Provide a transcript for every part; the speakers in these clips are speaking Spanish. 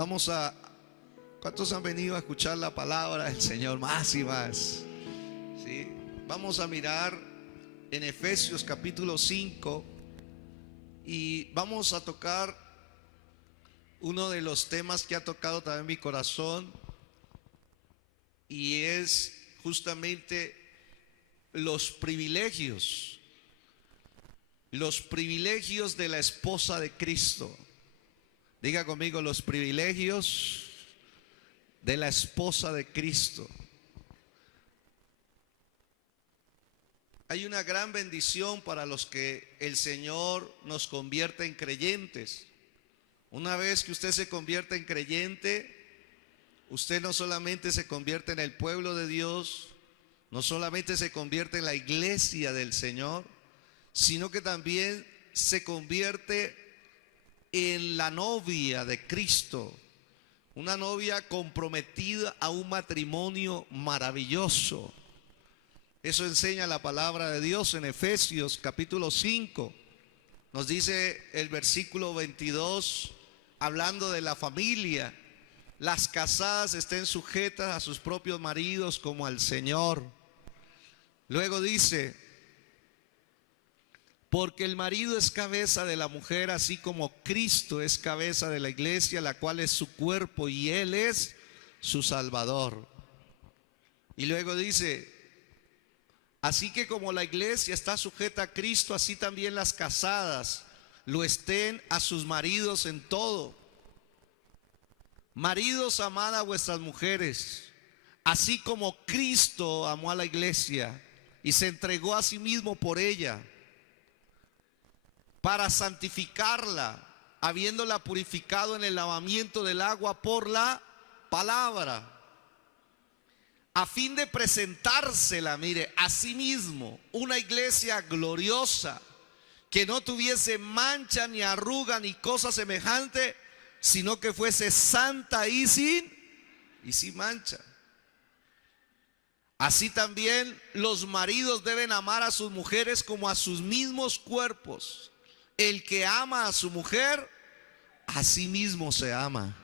¿Cuántos han venido a escuchar la palabra del Señor más y más? ¿Sí? Vamos a mirar en Efesios capítulo 5 y vamos a tocar uno de los temas que ha tocado también mi corazón, y es justamente los privilegios de la esposa de Cristo. Diga conmigo: los privilegios de la esposa de Cristo. Hay una gran bendición para los que el Señor nos convierte en creyentes. Una vez que usted se convierte en creyente, usted no solamente se convierte en el pueblo de Dios, no solamente se convierte en la iglesia del Señor, sino que también se convierte en la novia de Cristo, una novia comprometida a un matrimonio maravilloso. Eso enseña la palabra de Dios en Efesios capítulo 5. Nos dice el versículo 22, hablando de la familia: las casadas estén sujetas a sus propios maridos como al Señor. Luego dice: porque el marido es cabeza de la mujer, así como Cristo es cabeza de la iglesia, la cual es su cuerpo y Él es su Salvador. Y luego dice: así que como la iglesia está sujeta a Cristo, así también las casadas lo estén a sus maridos en todo. Maridos, amad a vuestras mujeres, así como Cristo amó a la iglesia y se entregó a sí mismo por ella, para santificarla, habiéndola purificado en el lavamiento del agua por la palabra, a fin de presentársela, mire, a sí mismo, una iglesia gloriosa, que no tuviese mancha, ni arruga, ni cosa semejante, sino que fuese santa y sin mancha. Así también los maridos deben amar a sus mujeres como a sus mismos cuerpos. El que ama a su mujer, a sí mismo se ama.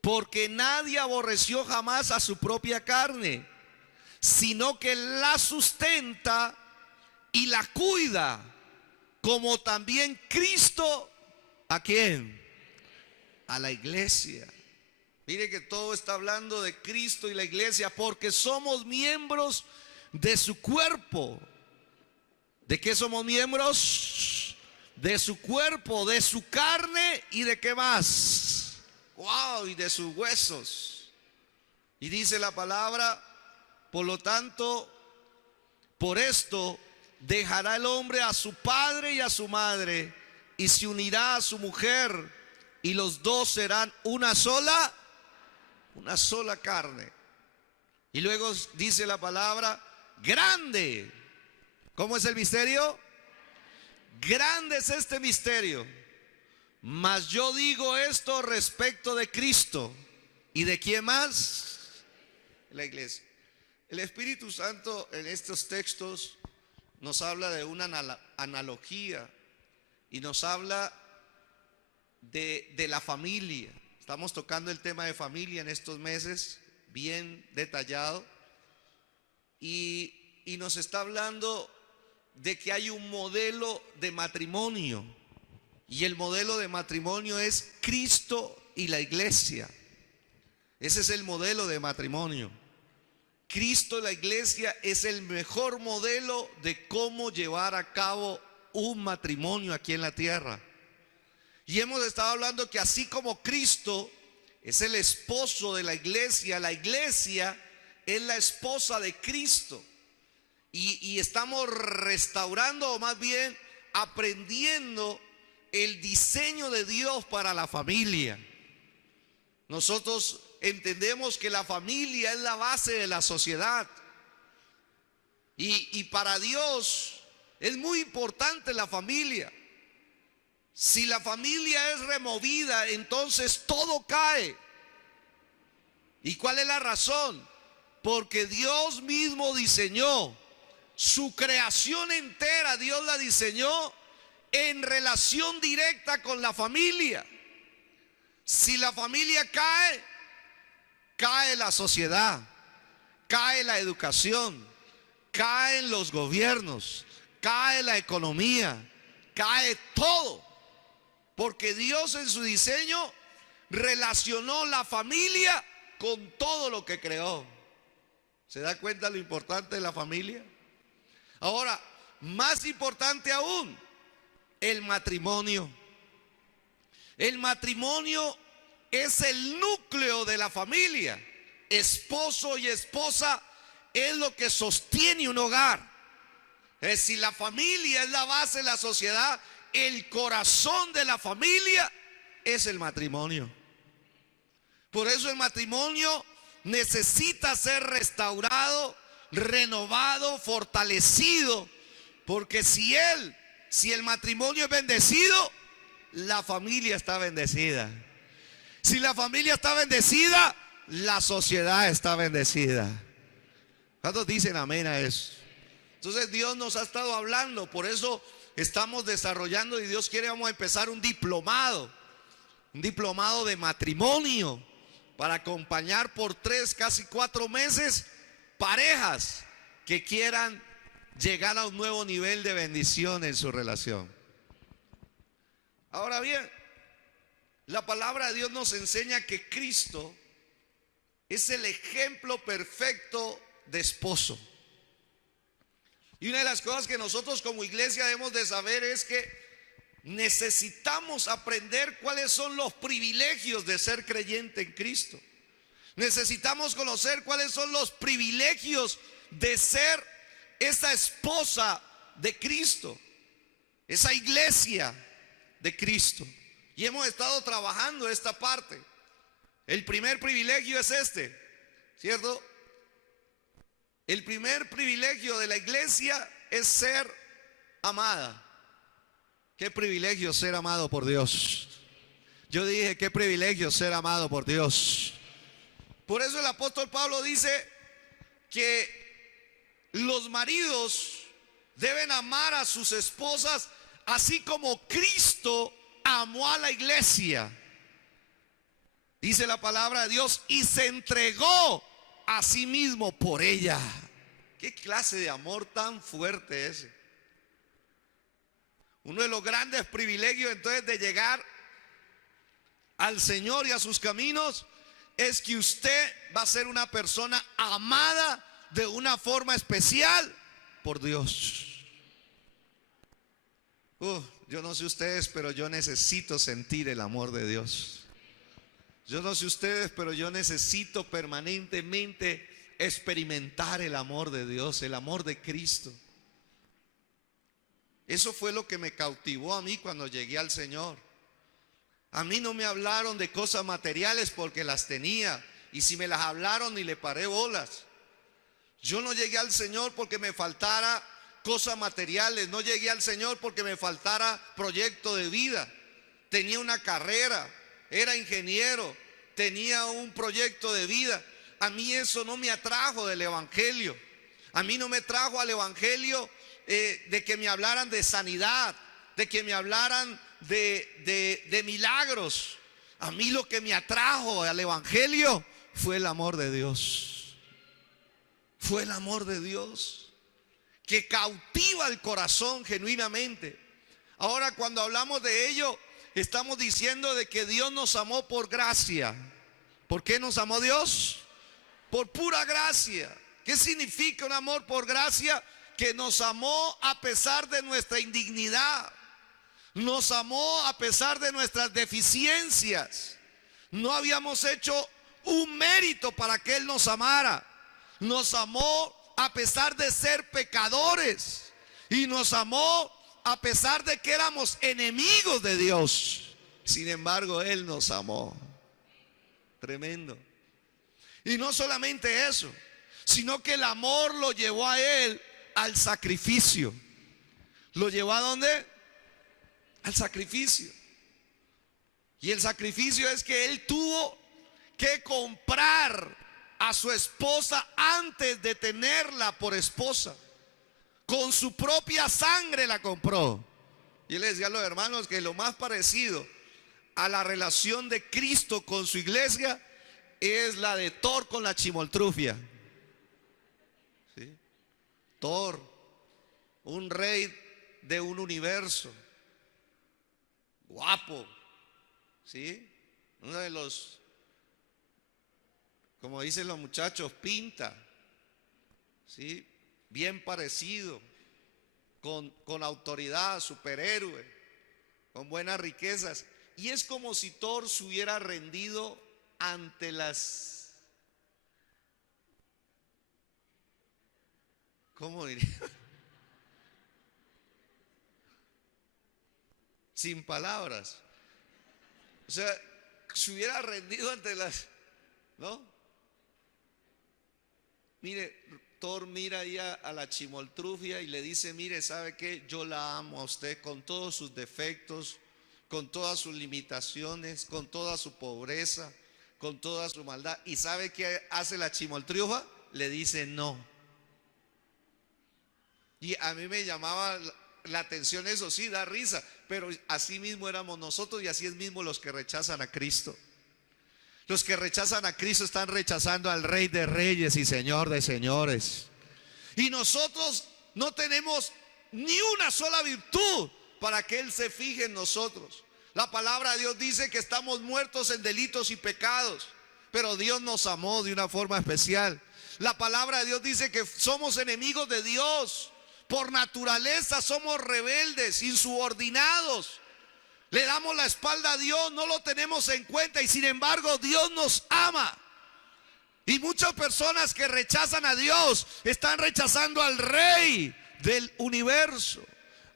Porque nadie aborreció jamás a su propia carne, sino que la sustenta y la cuida, como también Cristo, ¿a quién? A la iglesia. Mire que todo está hablando de Cristo y la iglesia, porque somos miembros de su cuerpo. ¿De qué somos miembros? De su cuerpo, de su carne y de qué más. ¡Wow! Y de sus huesos. Y dice la palabra: por lo tanto, por esto dejará el hombre a su padre y a su madre, y se unirá a su mujer, y los dos serán una sola carne. Y luego dice la palabra: grande. ¿Cómo es el misterio? Grande es este misterio. Mas yo digo esto respecto de Cristo. ¿Y de quién más? La iglesia. El Espíritu Santo en estos textos nos habla de una analogía y nos habla de la familia. Estamos tocando el tema de familia en estos meses, bien detallado, y nos está hablando de que hay un modelo de matrimonio, y el modelo de matrimonio es Cristo y la iglesia. Ese es el modelo de matrimonio. Cristo y la iglesia es el mejor modelo de cómo llevar a cabo un matrimonio aquí en la tierra. Y hemos estado hablando que así como Cristo es el esposo de la iglesia es la esposa de Cristo. Y estamos restaurando, o más bien aprendiendo, el diseño de Dios para la familia. Nosotros entendemos que la familia es la base de la sociedad. Y para Dios es muy importante la familia. Si la familia es removida, entonces todo cae. ¿Y cuál es la razón? Porque Dios mismo diseñó su creación entera, Dios la diseñó en relación directa con la familia. Si la familia cae, cae la sociedad, cae la educación, caen los gobiernos, cae la economía, cae todo. Porque Dios en su diseño relacionó la familia con todo lo que creó. ¿Se da cuenta lo importante de la familia? Ahora, más importante aún, el matrimonio. El matrimonio es el núcleo de la familia. Esposo y esposa es lo que sostiene un hogar. Es decir, la familia es la base de la sociedad. El corazón de la familia es el matrimonio. Por eso el matrimonio necesita ser restaurado, renovado, fortalecido. Porque si el matrimonio es bendecido, la familia está bendecida. Si la familia está bendecida, la sociedad está bendecida. ¿Cuántos dicen amén a eso? Entonces Dios nos ha estado hablando, por eso estamos desarrollando, y Dios quiere, vamos a empezar un diplomado de matrimonio para acompañar por 3, casi 4 meses parejas que quieran llegar a un nuevo nivel de bendición en su relación. Ahora bien, la palabra de Dios nos enseña que Cristo es el ejemplo perfecto de esposo. Y una de las cosas que nosotros como iglesia debemos de saber es que necesitamos aprender cuáles son los privilegios de ser creyente en Cristo. Necesitamos conocer cuáles son los privilegios de ser esa esposa de Cristo, esa iglesia de Cristo. Y hemos estado trabajando esta parte. El primer privilegio es este, ¿cierto? El primer privilegio de la iglesia es ser amada. Qué privilegio ser amado por Dios. Yo dije, qué privilegio ser amado por Dios. Por eso el apóstol Pablo dice que los maridos deben amar a sus esposas así como Cristo amó a la iglesia. Dice la palabra de Dios, y se entregó a sí mismo por ella. ¿Qué clase de amor tan fuerte ese? Uno de los grandes privilegios entonces de llegar al Señor y a sus caminos es que usted va a ser una persona amada de una forma especial por Dios. Yo no sé ustedes, pero yo necesito sentir el amor de Dios. Yo no sé ustedes, pero yo necesito permanentemente experimentar el amor de Dios, el amor de Cristo. Eso fue lo que me cautivó a mí cuando llegué al Señor. A mí no me hablaron de cosas materiales porque las tenía, y si me las hablaron ni le paré bolas. Yo no llegué al Señor porque me faltara cosas materiales, no llegué al Señor porque me faltara proyecto de vida. Tenía una carrera, era ingeniero, tenía un proyecto de vida. A mí eso no me atrajo del evangelio. A mí no me trajo al evangelio de que me hablaran de sanidad, de que me hablaran de milagros. A mí lo que me atrajo al evangelio fue el amor de Dios. Fue el amor de Dios que cautiva el corazón genuinamente. Ahora, cuando hablamos de ello, estamos diciendo de que Dios nos amó por gracia. ¿Por qué nos amó Dios? Por pura gracia. ¿Qué significa un amor por gracia? Que nos amó a pesar de nuestra indignidad. Nos amó a pesar de nuestras deficiencias. No habíamos hecho un mérito para que Él nos amara. Nos amó a pesar de ser pecadores. Y nos amó a pesar de que éramos enemigos de Dios. Sin embargo, Él nos amó. Tremendo. Y no solamente eso, sino que el amor lo llevó a Él al sacrificio. ¿Lo llevó a dónde? Al sacrificio. Y el sacrificio es que Él tuvo que comprar a su esposa antes de tenerla por esposa. Con su propia sangre la compró. Y él le decía a los hermanos que lo más parecido a la relación de Cristo con su iglesia es la de Thor con la chimoltrufia. ¿Sí? Thor, un rey de un universo, guapo, ¿sí? Uno de los, como dicen los muchachos, pinta, ¿sí? Bien parecido, con autoridad, superhéroe, con buenas riquezas. Y es como si Thor se hubiera rendido ante las, ¿cómo diría? Sin palabras. O sea, se hubiera rendido ante las, ¿no? Mire, Thor mira ahí a la chimoltrufia y le dice, mire, ¿sabe qué? Yo la amo a usted con todos sus defectos, con todas sus limitaciones, con toda su pobreza, con toda su maldad. ¿Y sabe qué hace la chimoltrufia? Le dice no. Y a mí me llamaba la atención eso, sí, da risa, pero así mismo éramos nosotros y así es mismo los que rechazan a Cristo. Los que rechazan a Cristo están rechazando al Rey de Reyes y Señor de Señores. Y nosotros no tenemos ni una sola virtud para que Él se fije en nosotros. La palabra de Dios dice que estamos muertos en delitos y pecados, pero Dios nos amó de una forma especial. La palabra de Dios dice que somos enemigos de Dios. Por naturaleza somos rebeldes, insubordinados. Le damos la espalda a Dios, no lo tenemos en cuenta y sin embargo Dios nos ama. Y muchas personas que rechazan a Dios están rechazando al Rey del universo,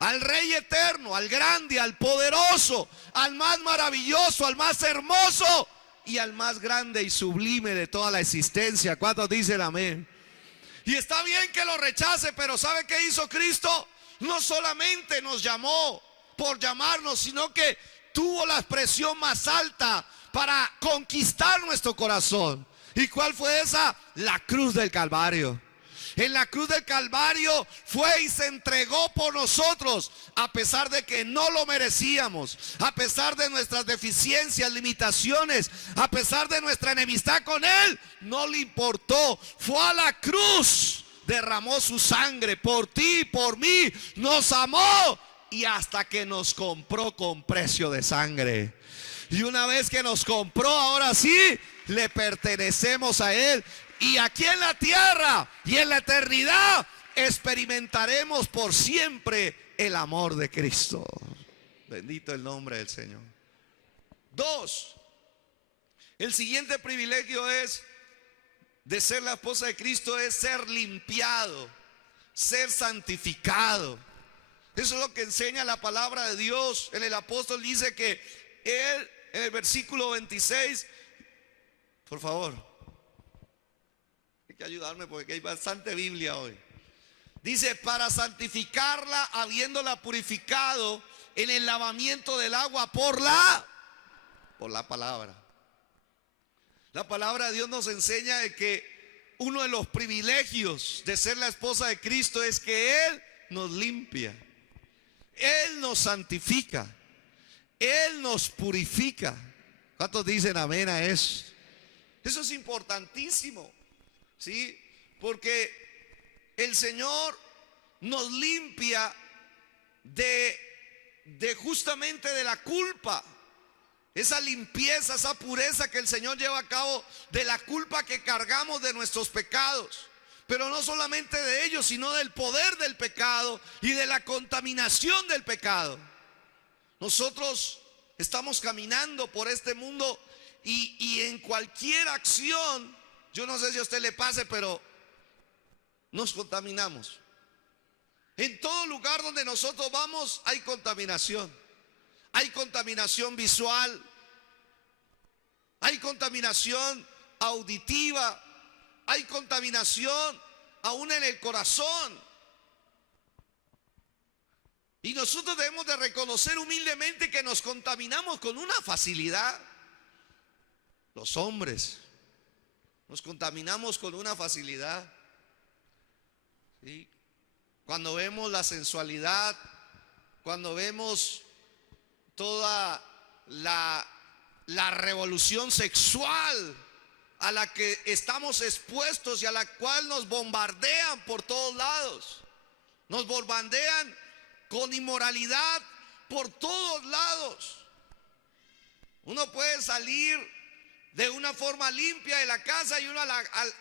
al Rey eterno, al grande, al poderoso, al más maravilloso, al más hermoso y al más grande y sublime de toda la existencia. ¿Cuántos dicen amén? Y está bien que lo rechace, pero ¿sabe qué hizo Cristo? No solamente nos llamó por llamarnos, sino que tuvo la expresión más alta para conquistar nuestro corazón. ¿Y cuál fue esa? La cruz del Calvario. En la cruz del Calvario fue y se entregó por nosotros, a pesar de que no lo merecíamos, a pesar de nuestras deficiencias, limitaciones, a pesar de nuestra enemistad con Él, no le importó. Fue a la cruz, derramó su sangre por ti, por mí, nos amó y hasta que nos compró con precio de sangre. Y una vez que nos compró, ahora sí, le pertenecemos a Él. Y aquí en la tierra y en la eternidad experimentaremos por siempre el amor de Cristo. Bendito el nombre del Señor. 2. El siguiente privilegio es de ser la esposa de Cristo es ser limpiado, ser santificado. Eso es lo que enseña la palabra de Dios. El apóstol dice que él, en el versículo 26, por favor, hay que ayudarme porque hay bastante Biblia hoy. Dice, para santificarla, habiéndola purificado en el lavamiento del agua por la palabra. La palabra de Dios nos enseña de que uno de los privilegios de ser la esposa de Cristo es que Él nos limpia, Él nos santifica, Él nos purifica. ¿Cuántos dicen amén a eso? Eso es importantísimo, ¿sí? Porque el Señor nos limpia de justamente de la culpa. Esa limpieza, esa pureza que el Señor lleva a cabo de la culpa que cargamos de nuestros pecados. Pero no solamente de ellos, sino del poder del pecado y de la contaminación del pecado. Nosotros estamos caminando por este mundo y en cualquier acción, yo no sé si a usted le pase, pero nos contaminamos. En todo lugar donde nosotros vamos hay contaminación. Hay contaminación visual, hay contaminación auditiva, hay contaminación aún en el corazón. Y nosotros debemos de reconocer humildemente que nos contaminamos con una facilidad. Los hombres nos contaminamos con una facilidad, ¿sí? Cuando vemos la sensualidad, cuando vemos toda la, la revolución sexual a la que estamos expuestos y a la cual nos bombardean por todos lados. Nos bombardean con inmoralidad por todos lados. Uno puede salir de una forma limpia de la casa y uno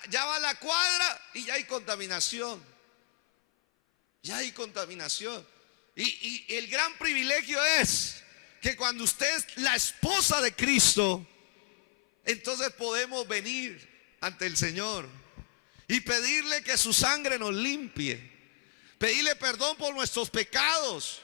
ya va a la cuadra y ya hay contaminación. Ya hay contaminación. Y el gran privilegio es que cuando usted es la esposa de Cristo, entonces podemos venir ante el Señor y pedirle que su sangre nos limpie, pedirle perdón por nuestros pecados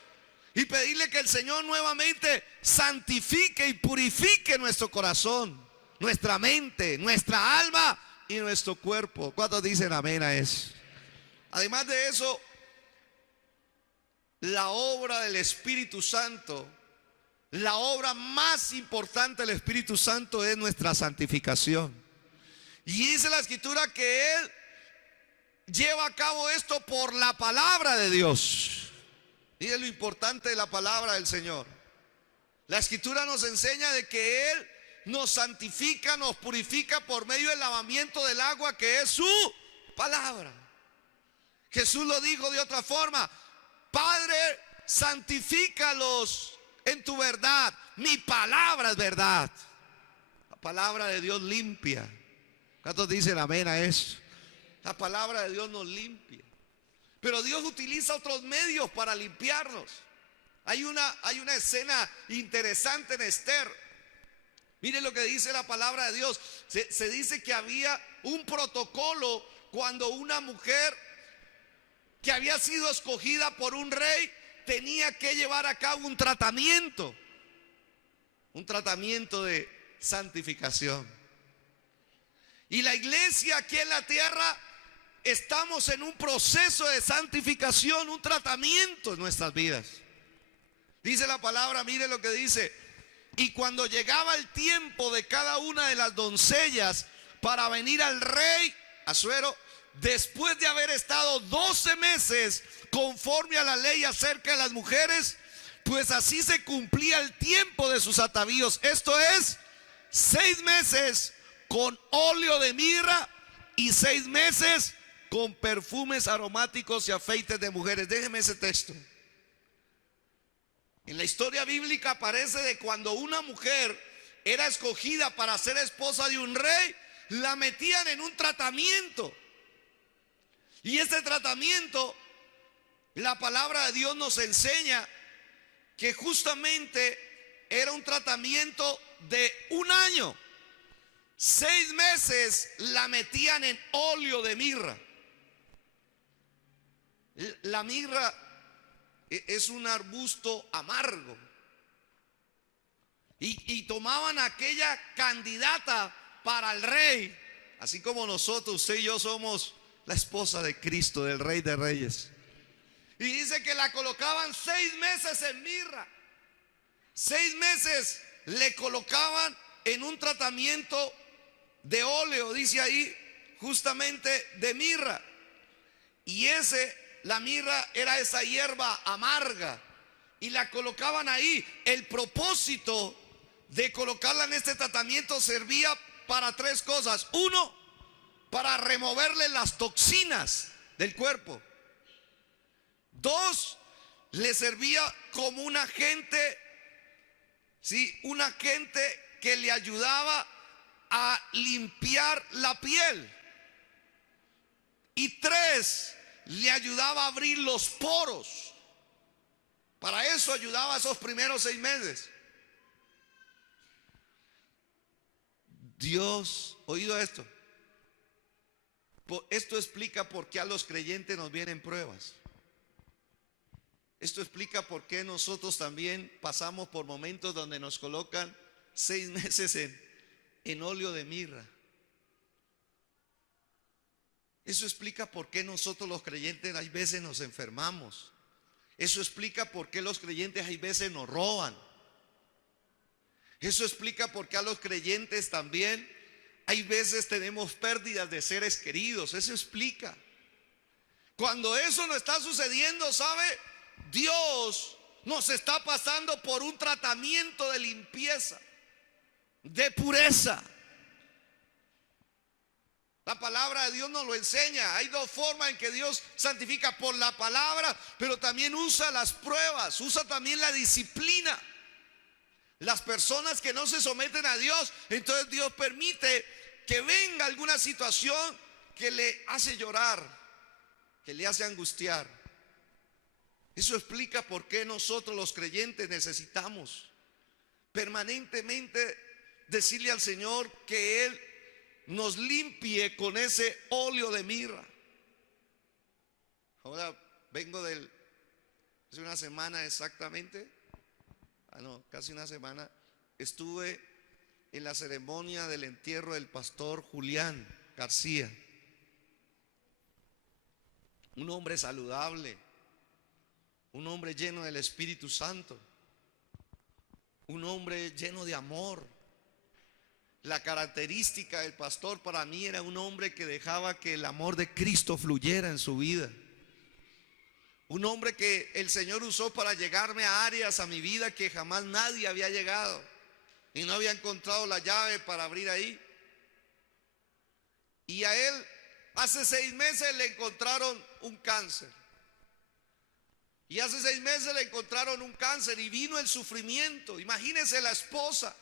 y pedirle que el Señor nuevamente santifique y purifique nuestro corazón, nuestra mente, nuestra alma y nuestro cuerpo. ¿Cuántos dicen amén a eso? Además de eso, la obra del Espíritu Santo, la obra más importante del Espíritu Santo es nuestra santificación. Y dice la Escritura que Él lleva a cabo esto por la palabra de Dios. Y es lo importante de la palabra del Señor. La Escritura nos enseña de que Él nos santifica, nos purifica por medio del lavamiento del agua que es su palabra. Jesús lo dijo de otra forma: Padre, santifícalos en tu verdad, mi palabra es verdad. La palabra de Dios limpia. ¿Cuántos dicen amén a eso? La palabra de Dios nos limpia. Pero Dios utiliza otros medios para limpiarnos. Hay una escena interesante en Esther. Miren lo que dice la palabra de Dios. Se dice que había un protocolo cuando una mujer que había sido escogida por un rey tenía que llevar a cabo un tratamiento de santificación. Y la iglesia aquí en la tierra estamos en un proceso de santificación, un tratamiento en nuestras vidas. Dice la palabra, mire lo que dice: y cuando llegaba el tiempo de cada una de las doncellas para venir al rey Asuero, después de haber estado 12 meses conforme a la ley acerca de las mujeres, pues así se cumplía el tiempo de sus atavíos. Esto es 6 meses con óleo de mirra y 6 meses con perfumes aromáticos y afeites de mujeres. Déjeme ese texto. En la historia bíblica aparece de cuando una mujer era escogida para ser esposa de un rey, la metían en un tratamiento. Y ese tratamiento, la palabra de Dios nos enseña que justamente era un tratamiento de 1 año. 6 meses la metían en óleo de mirra. La mirra es un arbusto amargo. Y tomaban aquella candidata para el rey, así como nosotros, usted y yo somos la esposa de Cristo, del Rey de Reyes. Y dice que la colocaban 6 meses en mirra. 6 meses le colocaban en un tratamiento de óleo, dice ahí, justamente de mirra. Y la mirra era esa hierba amarga. Y la colocaban ahí. El propósito de colocarla en este tratamiento servía para 3 cosas. 1, para removerle las toxinas del cuerpo. 2, le servía como un agente, ¿sí? Un agente que le ayudaba a limpiar la piel. Y 3, le ayudaba a abrir los poros. Para eso ayudaba esos primeros 6 meses. Dios, oído esto. Esto explica por qué a los creyentes nos vienen pruebas. Esto explica por qué nosotros también pasamos por momentos donde nos colocan 6 meses en óleo de mirra. Eso explica por qué nosotros los creyentes hay veces nos enfermamos. Eso explica por qué los creyentes hay veces nos roban. Eso explica por qué a los creyentes también hay veces tenemos pérdidas de seres queridos. Eso explica. Cuando eso no está sucediendo, ¿sabe? Dios nos está pasando por un tratamiento de limpieza, de pureza. La palabra de Dios nos lo enseña. Hay dos formas en que Dios santifica: por la palabra, pero también usa las pruebas, usa también la disciplina. Las personas que no se someten a Dios, entonces Dios permite que venga alguna situación que le hace llorar, que le hace angustiar. Eso explica por qué nosotros los creyentes necesitamos permanentemente decirle al Señor que Él nos limpie con ese óleo de mirra. Ahora vengo hace una semana exactamente, casi una semana, estuve en la ceremonia del entierro del pastor Julián García. Un hombre saludable, un hombre lleno del Espíritu Santo, un hombre lleno de amor. La característica del pastor para mí era un hombre que dejaba que el amor de Cristo fluyera en su vida. Un hombre que el Señor usó para llegarme a áreas a mi vida que jamás nadie había llegado y no había encontrado la llave para abrir ahí. Y a él hace 6 meses le encontraron un cáncer. Y hace 6 meses le encontraron un cáncer y vino el sufrimiento. Imagínense la esposa.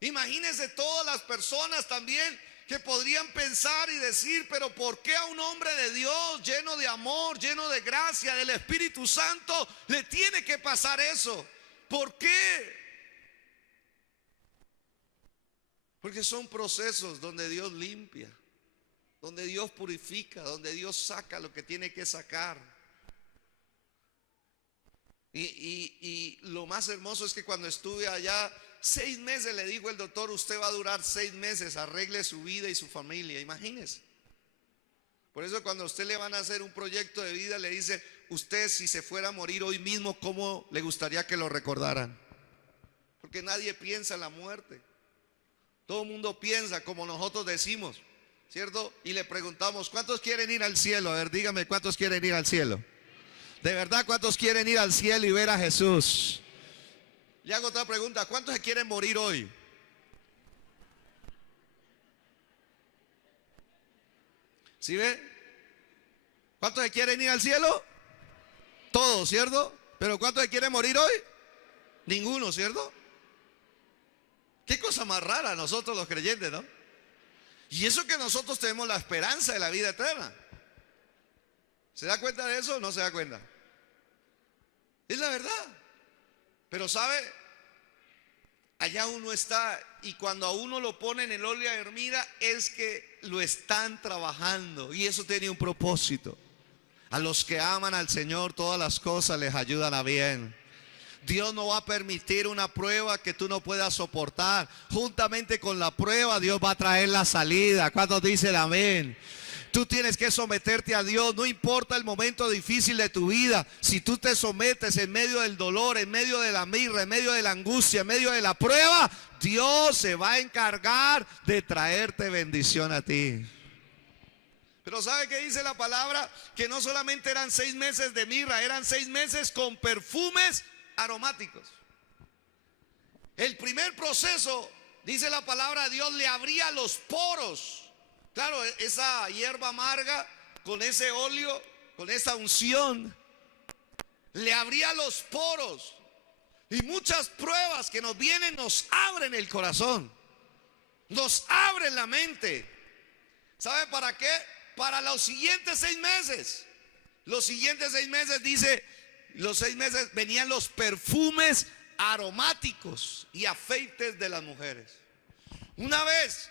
Imagínense todas las personas también que podrían pensar y decir: pero ¿por qué a un hombre de Dios, lleno de amor, lleno de gracia, del Espíritu Santo, le tiene que pasar eso? ¿Por qué? Porque son procesos donde Dios limpia, donde Dios purifica, donde Dios saca lo que tiene que sacar. Y lo más hermoso es que cuando estuve allá 6 meses, le dijo el doctor: usted va a durar 6 meses, arregle su vida y su familia. Imagínese. Por eso cuando a usted le van a hacer un proyecto de vida, le dice: usted, si se fuera a morir hoy mismo, ¿cómo le gustaría que lo recordaran? Porque nadie piensa en la muerte. Todo el mundo piensa como nosotros decimos, ¿cierto? Y le preguntamos: ¿cuántos quieren ir al cielo? A ver, dígame, ¿cuántos quieren ir al cielo? De verdad, ¿cuántos quieren ir al cielo y ver a Jesús? Le hago otra pregunta: ¿cuántos se quieren morir hoy? ¿Sí ve? ¿Cuántos se quieren ir al cielo? Todos, ¿cierto? Pero ¿cuántos se quieren morir hoy? Ninguno, ¿cierto? Qué cosa más rara nosotros los creyentes, ¿no? Y eso que nosotros tenemos la esperanza de la vida eterna. ¿Se da cuenta de eso o no se da cuenta? Es la verdad. Pero sabe, allá uno está, y cuando a uno lo ponen en el óleo de mirra es que lo están trabajando, y eso tiene un propósito. A los que aman al Señor, todas las cosas les ayudan a bien. Dios no va a permitir una prueba que tú no puedas soportar. Juntamente con la prueba, Dios va a traer la salida. ¿Cuántos dicen amén? Tú tienes que someterte a Dios, no importa el momento difícil de tu vida. Si tú te sometes en medio del dolor, en medio de la mirra, en medio de la angustia, en medio de la prueba, Dios se va a encargar de traerte bendición a ti. Pero ¿sabe qué dice la palabra? Que no solamente eran 6 meses de mirra, eran 6 meses con perfumes aromáticos. El primer proceso, dice la palabra de Dios, le abría los poros. Claro, esa hierba amarga con ese óleo, con esa unción, le abría los poros. Y muchas pruebas que nos vienen nos abren el corazón, nos abren la mente. ¿Sabe para qué? Para los siguientes 6 meses. Los siguientes 6 meses, dice, los 6 meses venían los perfumes aromáticos y afeites de las mujeres. Una vez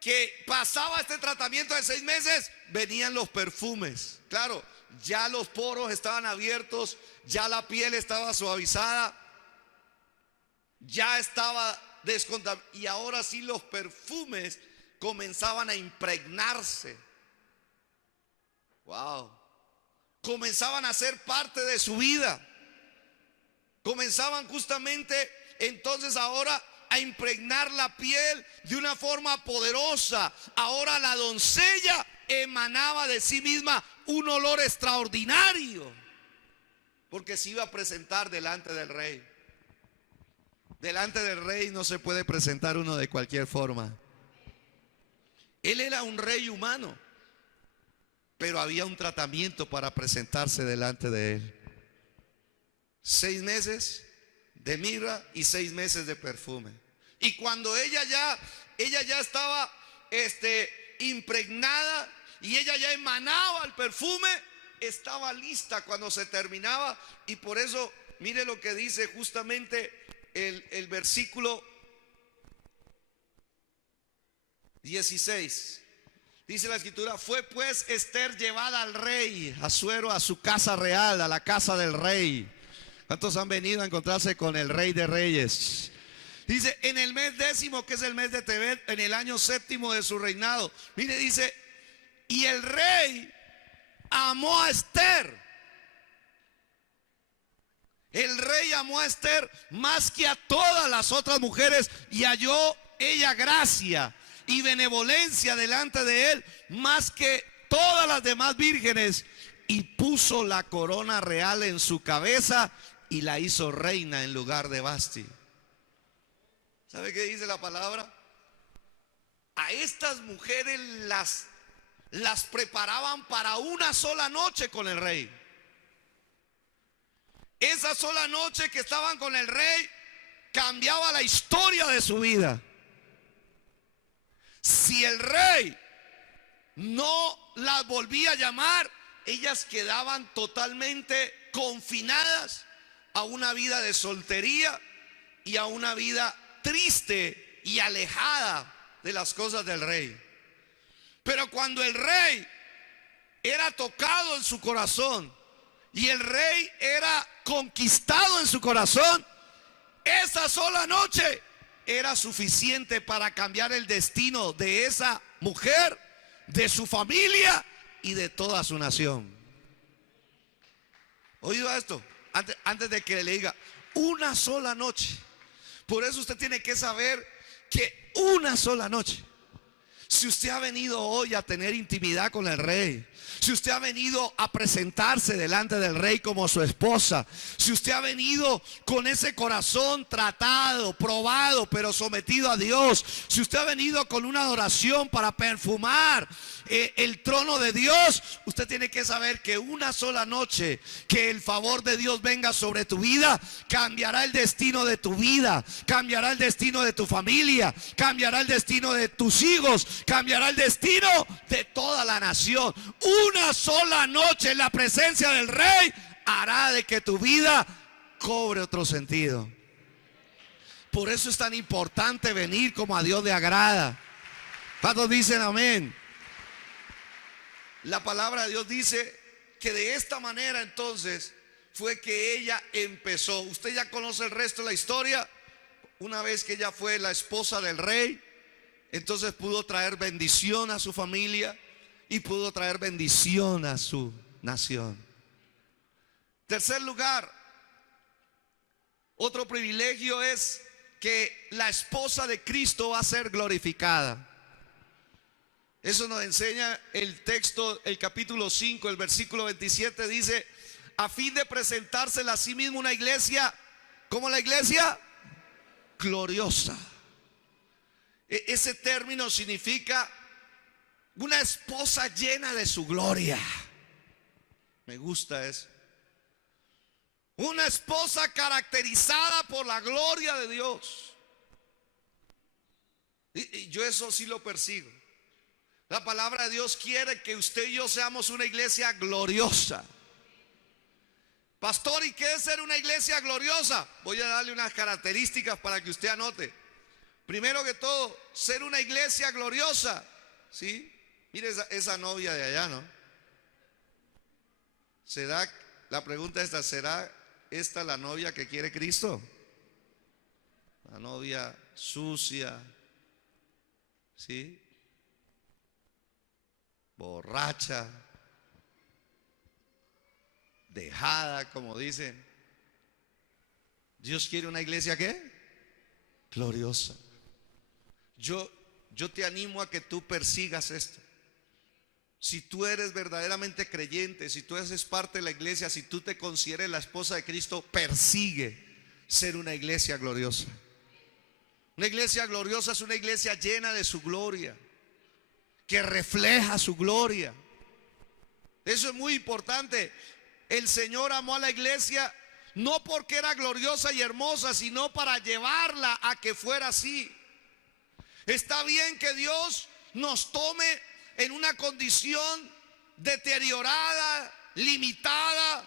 que pasaba este tratamiento de 6 meses, venían los perfumes. Claro, ya los poros estaban abiertos, ya la piel estaba suavizada, ya estaba descontaminada, y ahora sí los perfumes comenzaban a impregnarse. Wow. Comenzaban a ser parte de su vida. Comenzaban justamente entonces ahora a impregnar la piel de una forma poderosa. Ahora la doncella emanaba de sí misma un olor extraordinario. porque se iba a presentar delante del rey. Delante del rey no se puede presentar uno de cualquier forma. Él era un rey humano, pero había un tratamiento para presentarse delante de él. 6 meses de mirra y 6 meses de perfume. Y cuando ella ya estaba impregnada y ella ya emanaba el perfume, estaba lista cuando se terminaba. Y por eso mire lo que dice justamente el versículo 16. Dice la escritura: fue pues Esther llevada al rey Asuero a su casa real, a la casa del rey. ¿Cuántos han venido a encontrarse con el Rey de Reyes? Dice, en el mes 10º, que es el mes de Tebet, en el año 7º de su reinado. Mire, dice, y el rey amó a Esther. El rey amó a Esther más que a todas las otras mujeres, y halló ella gracia y benevolencia delante de él más que todas las demás vírgenes, y puso la corona real en su cabeza y la hizo reina en lugar de Vasti. ¿Sabe qué dice la palabra? A estas mujeres las preparaban para una sola noche con el rey. Esa sola noche que estaban con el rey cambiaba la historia de su vida. Si el rey no las volvía a llamar, ellas quedaban totalmente confinadas a una vida de soltería y a una vida triste y alejada de las cosas del rey. Pero cuando el rey era tocado en su corazón y el rey era conquistado en su corazón, esa sola noche era suficiente para cambiar el destino de esa mujer, de su familia y de toda su nación. ¿Oído esto? Antes de que le diga, una sola noche. Por eso usted tiene que saber que una sola noche. Si usted ha venido hoy a tener intimidad con el rey, si usted ha venido a presentarse delante del rey como su esposa, si usted ha venido con ese corazón tratado, probado, pero sometido a Dios, si usted ha venido con una adoración para perfumar el trono de Dios, usted tiene que saber que una sola noche que el favor de Dios venga sobre tu vida, cambiará el destino de tu vida, cambiará el destino de tu familia, cambiará el destino de tus hijos, cambiará el destino de toda la nación. Una sola noche en la presencia del rey hará de que tu vida cobre otro sentido. Por eso es tan importante venir como a Dios le agrada. ¿Cuántos dicen amén? La palabra de Dios dice que de esta manera entonces fue que ella empezó. Usted ya conoce el resto de la historia. Una vez que ella fue la esposa del rey, entonces pudo traer bendición a su familia y pudo traer bendición a su nación. Tercer lugar, otro privilegio es que la esposa de Cristo va a ser glorificada. Eso nos enseña el texto, el capítulo 5, el versículo 27 dice, a fin de presentársela a sí mismo una iglesia, ¿cómo la iglesia? Gloriosa. Ese término significa una esposa llena de su gloria. Me gusta eso. Una esposa caracterizada por la gloria de Dios. Y yo eso sí lo persigo. La palabra de Dios quiere que usted y yo seamos una iglesia gloriosa. Pastor, ¿y qué es ser una iglesia gloriosa? Voy a darle unas características para que usted anote. Primero que todo, ser una iglesia gloriosa, ¿sí? Mire esa novia de allá, ¿no? La pregunta esta, ¿será esta la novia que quiere Cristo? La novia sucia, ¿sí? Borracha, dejada, como dicen. Dios quiere una iglesia, ¿qué? Gloriosa. Yo te animo a que tú persigas esto. Si tú eres verdaderamente creyente, si tú haces parte de la iglesia, si tú te consideres la esposa de Cristo, persigue ser una iglesia gloriosa. Una iglesia gloriosa es una iglesia llena de su gloria, que refleja su gloria. Eso es muy importante. El Señor amó a la iglesia no porque era gloriosa y hermosa, sino para llevarla a que fuera así. Está bien que Dios nos tome en una condición deteriorada, limitada.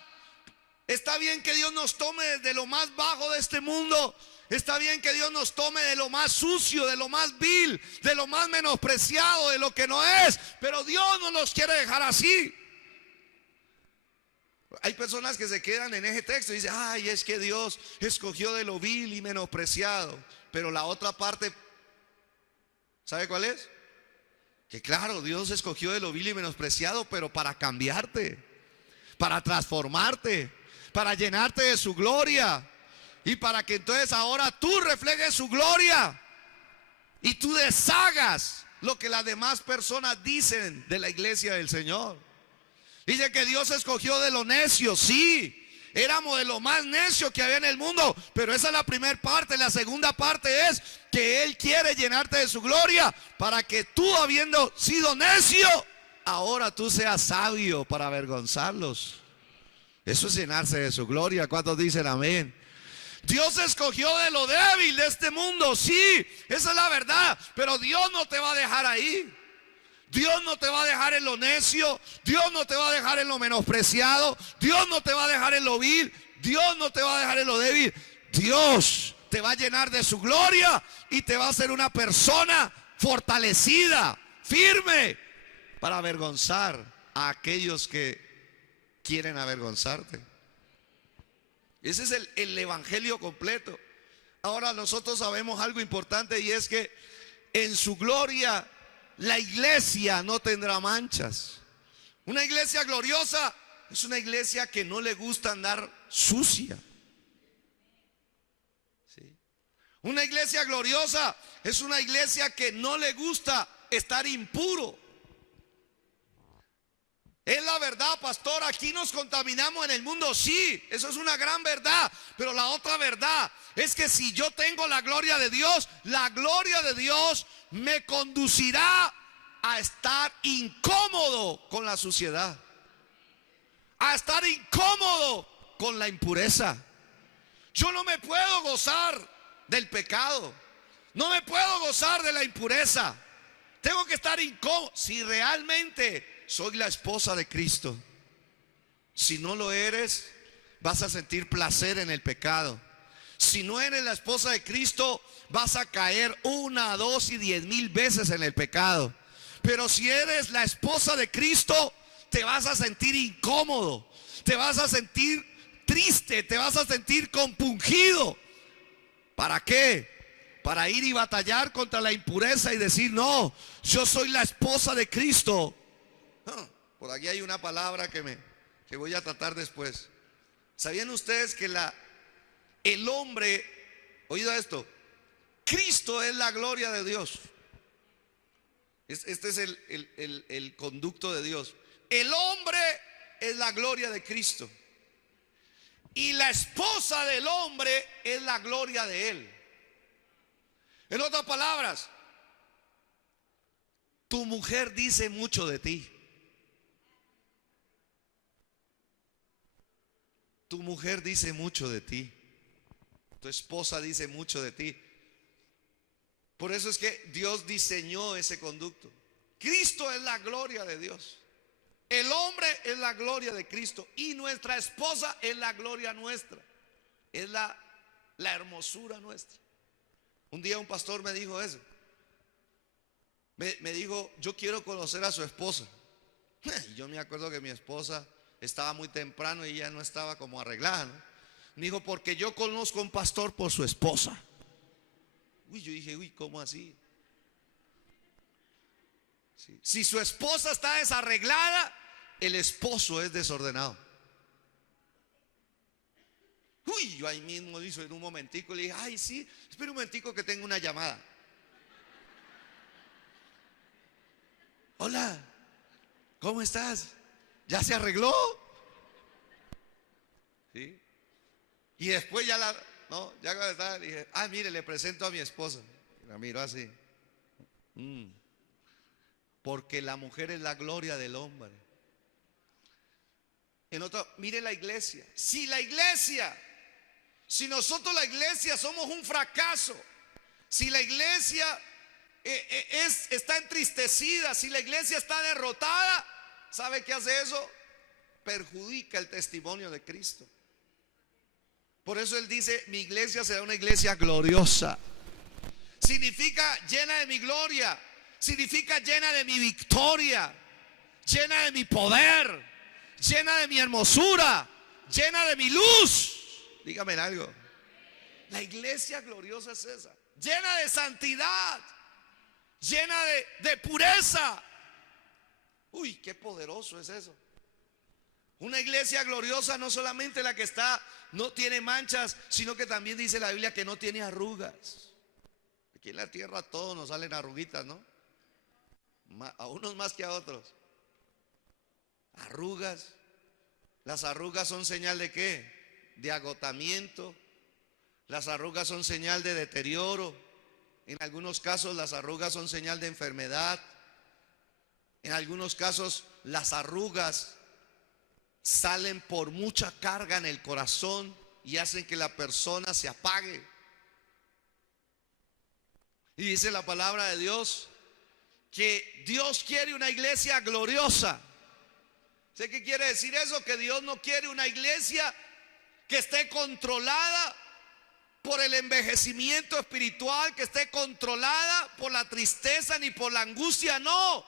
Está bien que Dios nos tome desde lo más bajo de este mundo. Está bien que Dios nos tome de lo más sucio, de lo más vil, de lo más menospreciado, de lo que no es. Pero Dios no nos quiere dejar así. Hay personas que se quedan en ese texto y dicen, ay, es que Dios escogió de lo vil y menospreciado. Pero la otra parte, ¿sabe cuál es? Que claro, Dios escogió de lo vil y menospreciado, pero para cambiarte, para transformarte, para llenarte de su gloria. Y para que entonces ahora tú reflejes su gloria y tú deshagas lo que las demás personas dicen de la iglesia del Señor. Dice que Dios escogió de lo necio, sí. Éramos de lo más necio que había en el mundo, pero esa es la primera parte. La segunda parte es que Él quiere llenarte de su gloria para que tú, habiendo sido necio, ahora tú seas sabio para avergonzarlos. Eso es llenarse de su gloria. ¿Cuántos dicen amén? Dios escogió de lo débil de este mundo, sí, esa es la verdad, pero Dios no te va a dejar ahí. Dios no te va a dejar en lo necio, Dios no te va a dejar en lo menospreciado, Dios no te va a dejar en lo vil, Dios no te va a dejar en lo débil. Dios te va a llenar de su gloria y te va a hacer una persona fortalecida, firme, para avergonzar a aquellos que quieren avergonzarte. Ese es el evangelio completo. Ahora nosotros sabemos algo importante, y es que en su gloria la iglesia no tendrá manchas. Una iglesia gloriosa es una iglesia que no le gusta andar sucia. ¿Sí? Una iglesia gloriosa es una iglesia que no le gusta estar impuro. Es la verdad, pastor. Aquí nos contaminamos en el mundo, sí, eso es una gran verdad. Pero la otra verdad es que si yo tengo la gloria de Dios, la gloria de Dios me conducirá a estar incómodo con la suciedad, a estar incómodo con la impureza. Yo no me puedo gozar del pecado, no me puedo gozar de la impureza. Tengo que estar incómodo. Si realmente soy la esposa de Cristo, si no lo eres, vas a sentir placer en el pecado. Si no eres la esposa de Cristo, vas a caer 1, 2 y 10,000 veces en el pecado. Pero si eres la esposa de Cristo, te vas a sentir incómodo, te vas a sentir triste, te vas a sentir compungido. ¿Para qué? Para ir y batallar contra la impureza y decir, no, yo soy la esposa de Cristo. Por aquí hay una palabra que voy a tratar después. ¿Sabían ustedes que el hombre, oído esto, Cristo es la gloria de Dios? Este es el conducto de Dios. El hombre es la gloria de Cristo y la esposa del hombre es la gloria de él. En otras palabras, tu mujer dice mucho de ti. Tu mujer dice mucho de ti. Tu esposa dice mucho de ti. Por eso es que Dios diseñó ese conducto. Cristo es la gloria de Dios. El hombre es la gloria de Cristo y nuestra esposa es la gloria nuestra. Es la hermosura nuestra. Un día un pastor me dijo eso. Me dijo, yo quiero conocer a su esposa. Y yo me acuerdo que mi esposa estaba muy temprano y ella no estaba como arreglada, ¿no? Me dijo, porque yo conozco a un pastor por su esposa. Uy, yo dije, uy, ¿cómo así? Sí. Si su esposa está desarreglada, el esposo es desordenado. Uy, yo ahí mismo hizo en un momentico, le dije, ay, sí, espera un momentico que tengo una llamada. Hola. ¿Cómo estás? ¿Ya se arregló? ¿Sí? Y después ya no, ya cuando estaba, dije, mire, le presento a mi esposa. Y la miró así. Porque la mujer es la gloria del hombre. Mire la iglesia. Si nosotros la iglesia somos un fracaso, si la iglesia está entristecida, si la iglesia está derrotada, ¿sabe qué hace eso? Perjudica el testimonio de Cristo. Por eso Él dice, mi iglesia será una iglesia gloriosa. Significa llena de mi gloria, significa llena de mi victoria, llena de mi poder, llena de mi hermosura, llena de mi luz. Dígame algo. La iglesia gloriosa es esa, llena de santidad, llena de pureza. Uy, qué poderoso es eso. Una iglesia gloriosa no solamente la que no tiene manchas, sino que también dice la Biblia que no tiene arrugas. Aquí en la tierra a todos nos salen arruguitas, ¿no? A unos más que a otros. Arrugas. Las arrugas son señal de ¿qué? De agotamiento. Las arrugas son señal de deterioro. En algunos casos las arrugas son señal de enfermedad. En algunos casos las arrugas salen por mucha carga en el corazón y hacen que la persona se apague. Y dice la palabra de Dios que Dios quiere una iglesia gloriosa. ¿Sé qué quiere decir eso? Que Dios no quiere una iglesia que esté controlada por el envejecimiento espiritual, que esté controlada por la tristeza ni por la angustia. No,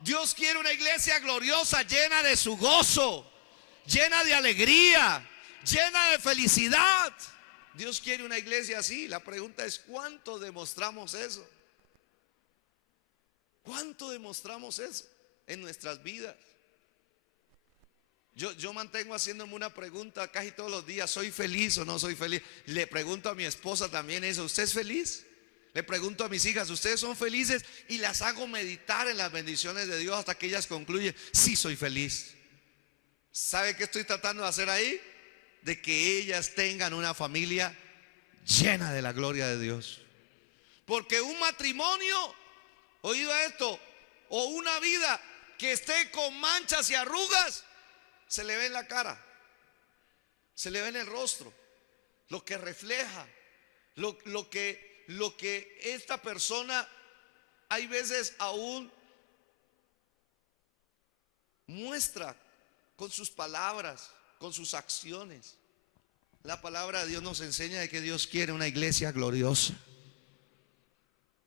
Dios quiere una iglesia gloriosa, llena de su gozo, llena de alegría, llena de felicidad. Dios quiere una iglesia así. La pregunta es, ¿cuánto demostramos eso? ¿Cuánto demostramos eso en nuestras vidas? Yo mantengo haciéndome una pregunta casi todos los días: ¿soy feliz o no soy feliz? Le pregunto a mi esposa también eso: ¿usted es feliz? Le pregunto a mis hijas: ¿ustedes son felices? Y las hago meditar en las bendiciones de Dios hasta que ellas concluyen: sí, soy feliz. ¿Sabe qué estoy tratando de hacer ahí? De que ellas tengan una familia llena de la gloria de Dios. Porque un matrimonio, oído esto, o una vida que esté con manchas y arrugas, se le ve en la cara, se le ve en el rostro, lo que refleja, lo que esta persona hay veces aún muestra con sus palabras, con sus acciones. La palabra de Dios nos enseña de que Dios quiere una iglesia gloriosa.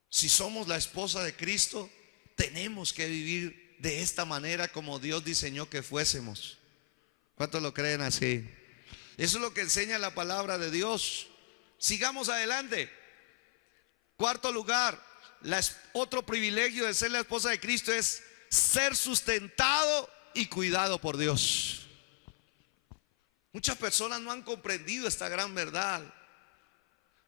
Si somos la esposa de Cristo, tenemos que vivir de esta manera como Dios diseñó que fuésemos. ¿Cuántos lo creen así? Eso es lo que enseña la palabra de Dios. Sigamos adelante. Cuarto lugar, otro privilegio de ser la esposa de Cristo es ser sustentado y cuidado por Dios. Muchas personas no han comprendido esta gran verdad.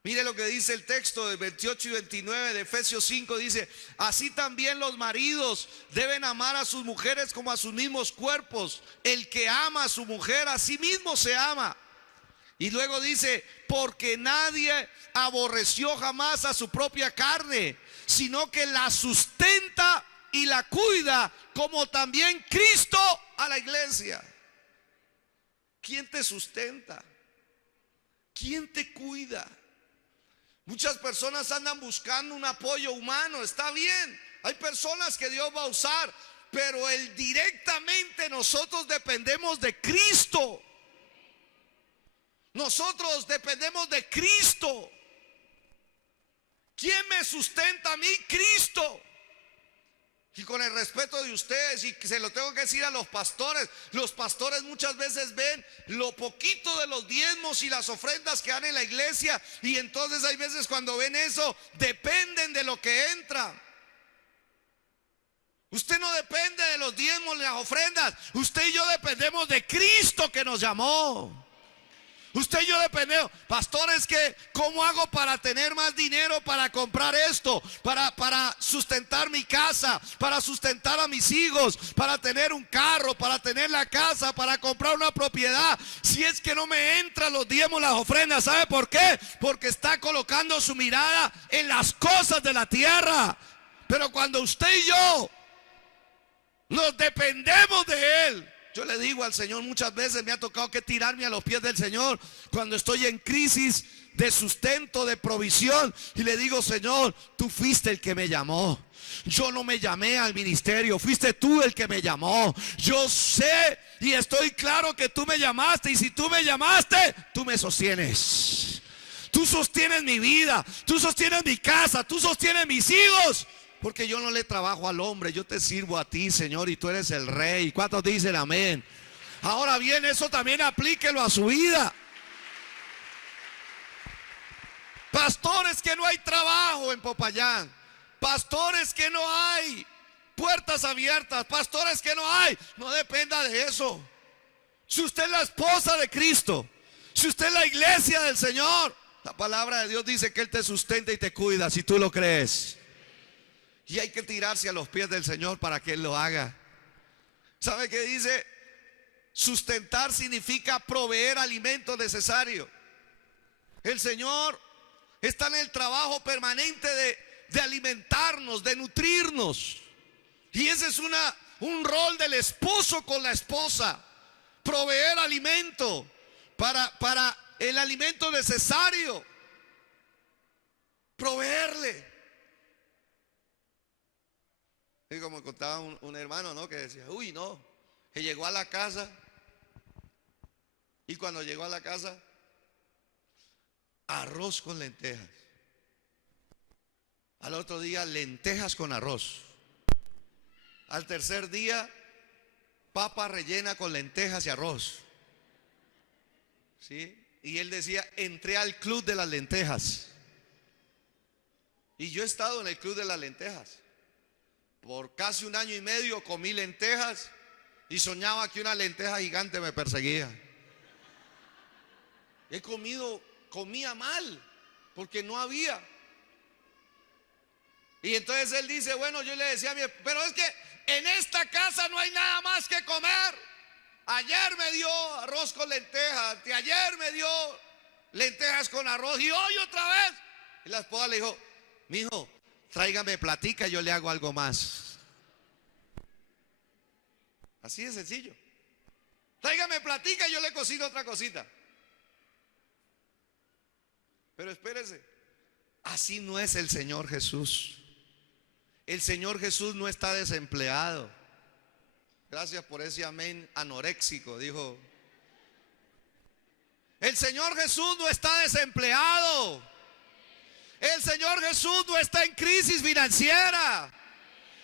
Mire lo que dice el texto de 28 y 29 de Efesios 5. Dice: así también los maridos deben amar a sus mujeres como a sus mismos cuerpos. El que ama a su mujer, a sí mismo se ama. Y luego dice: porque nadie aborreció jamás a su propia carne, sino que la sustenta y la cuida, como también Cristo a la iglesia. ¿Quién te sustenta? ¿Quién te cuida? Muchas personas andan buscando un apoyo humano. Está bien, hay personas que Dios va a usar, pero directamente nosotros dependemos de Cristo. Nosotros dependemos de Cristo. ¿Quién me sustenta a mí? Cristo. Y con el respeto de ustedes, y se lo tengo que decir a los pastores muchas veces ven lo poquito de los diezmos y las ofrendas que dan en la iglesia, y entonces hay veces cuando ven eso, dependen de lo que entra. Usted no depende de los diezmos ni las ofrendas. Usted y yo dependemos de Cristo que nos llamó. Usted y yo dependemos. Pastor, es que ¿cómo hago para tener más dinero para comprar esto? Para sustentar mi casa, para sustentar a mis hijos, para tener un carro, para tener la casa, para comprar una propiedad. Si es que no me entran los diezmos, las ofrendas, ¿sabe por qué? Porque está colocando su mirada en las cosas de la tierra. Pero cuando usted y yo nos dependemos de Él, yo le digo al Señor, muchas veces me ha tocado que tirarme a los pies del Señor cuando estoy en crisis de sustento, de provisión, y le digo: Señor, tú fuiste el que me llamó. Yo no me llamé al ministerio, fuiste tú el que me llamó. Yo sé y estoy claro que tú me llamaste, y si tú me llamaste, tú me sostienes. Tú sostienes mi vida, tú sostienes mi casa, tú sostienes mis hijos. Porque yo no le trabajo al hombre, yo te sirvo a ti, Señor, y tú eres el rey. ¿Cuántos dicen amén? Ahora bien, eso también aplíquelo a su vida. Pastores, que no hay trabajo en Popayán. Pastores, que no hay puertas abiertas. Pastores, que no hay. No dependa de eso. Si usted es la esposa de Cristo, si usted es la iglesia del Señor, la palabra de Dios dice que Él te sustenta y te cuida, si tú lo crees. Y hay que tirarse a los pies del Señor para que Él lo haga. ¿Sabe qué dice? Sustentar significa proveer alimentos necesarios. El Señor está en el trabajo permanente de alimentarnos, de nutrirnos. Y ese es un rol del esposo con la esposa. Proveer alimento para el alimento necesario. Proveerle. Y como contaba un hermano, ¿no? Que decía: uy, no, que llegó a la casa, y cuando llegó a la casa, arroz con lentejas. Al otro día, lentejas con arroz. Al tercer día, papa rellena con lentejas y arroz. ¿Sí? Y él decía: entré al club de las lentejas. Y yo he estado en el club de las lentejas. Por casi 1 año y medio comí lentejas y soñaba que una lenteja gigante me perseguía. Comía mal, porque no había. Y entonces él dice: bueno, yo le decía a mi esposa, pero es que en esta casa no hay nada más que comer. Ayer me dio arroz con lentejas, ayer me dio lentejas con arroz, y hoy otra vez. Y la esposa le dijo: mijo, tráigame platica y yo le hago algo más. Así de sencillo. Tráigame platica y yo le cocino otra cosita. Pero espérese, así no es el Señor Jesús. El Señor Jesús no está desempleado. Gracias por ese amén anoréxico, dijo. El Señor Jesús no está desempleado. El Señor Jesús no está en crisis financiera.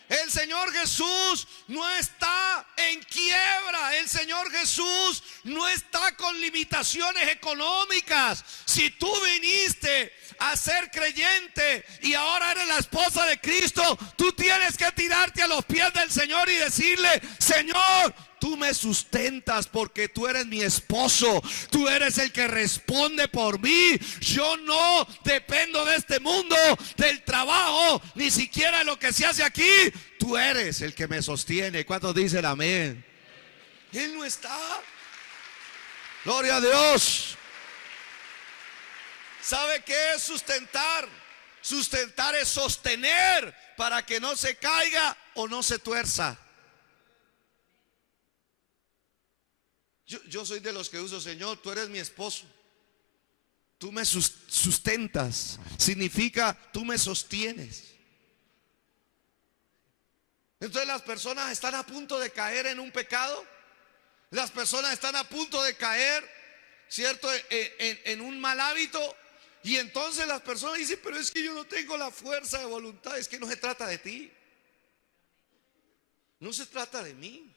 El Señor Jesús no está en quiebra. El Señor Jesús no está con limitaciones económicas. Si tú viniste a ser creyente y ahora eres la esposa de Cristo, tú tienes que tirarte a los pies del Señor y decirle: Señor, tú me sustentas porque tú eres mi esposo. Tú eres el que responde por mí. Yo no dependo de este mundo, del trabajo, ni siquiera de lo que se hace aquí. Tú eres el que me sostiene. ¿Cuántos dicen amén? Él no está. Gloria a Dios. ¿Sabe qué es sustentar? Sustentar es sostener para que no se caiga o no se tuerza. Yo soy de los que uso: Señor, tú eres mi esposo. Tú me sustentas. Significa tú me sostienes. Entonces las personas están a punto de caer en un pecado. Las personas están a punto de caer, ¿cierto?, en un mal hábito. Y entonces las personas dicen: pero es que yo no tengo la fuerza de voluntad. Es que no se trata de ti. No se trata de mí.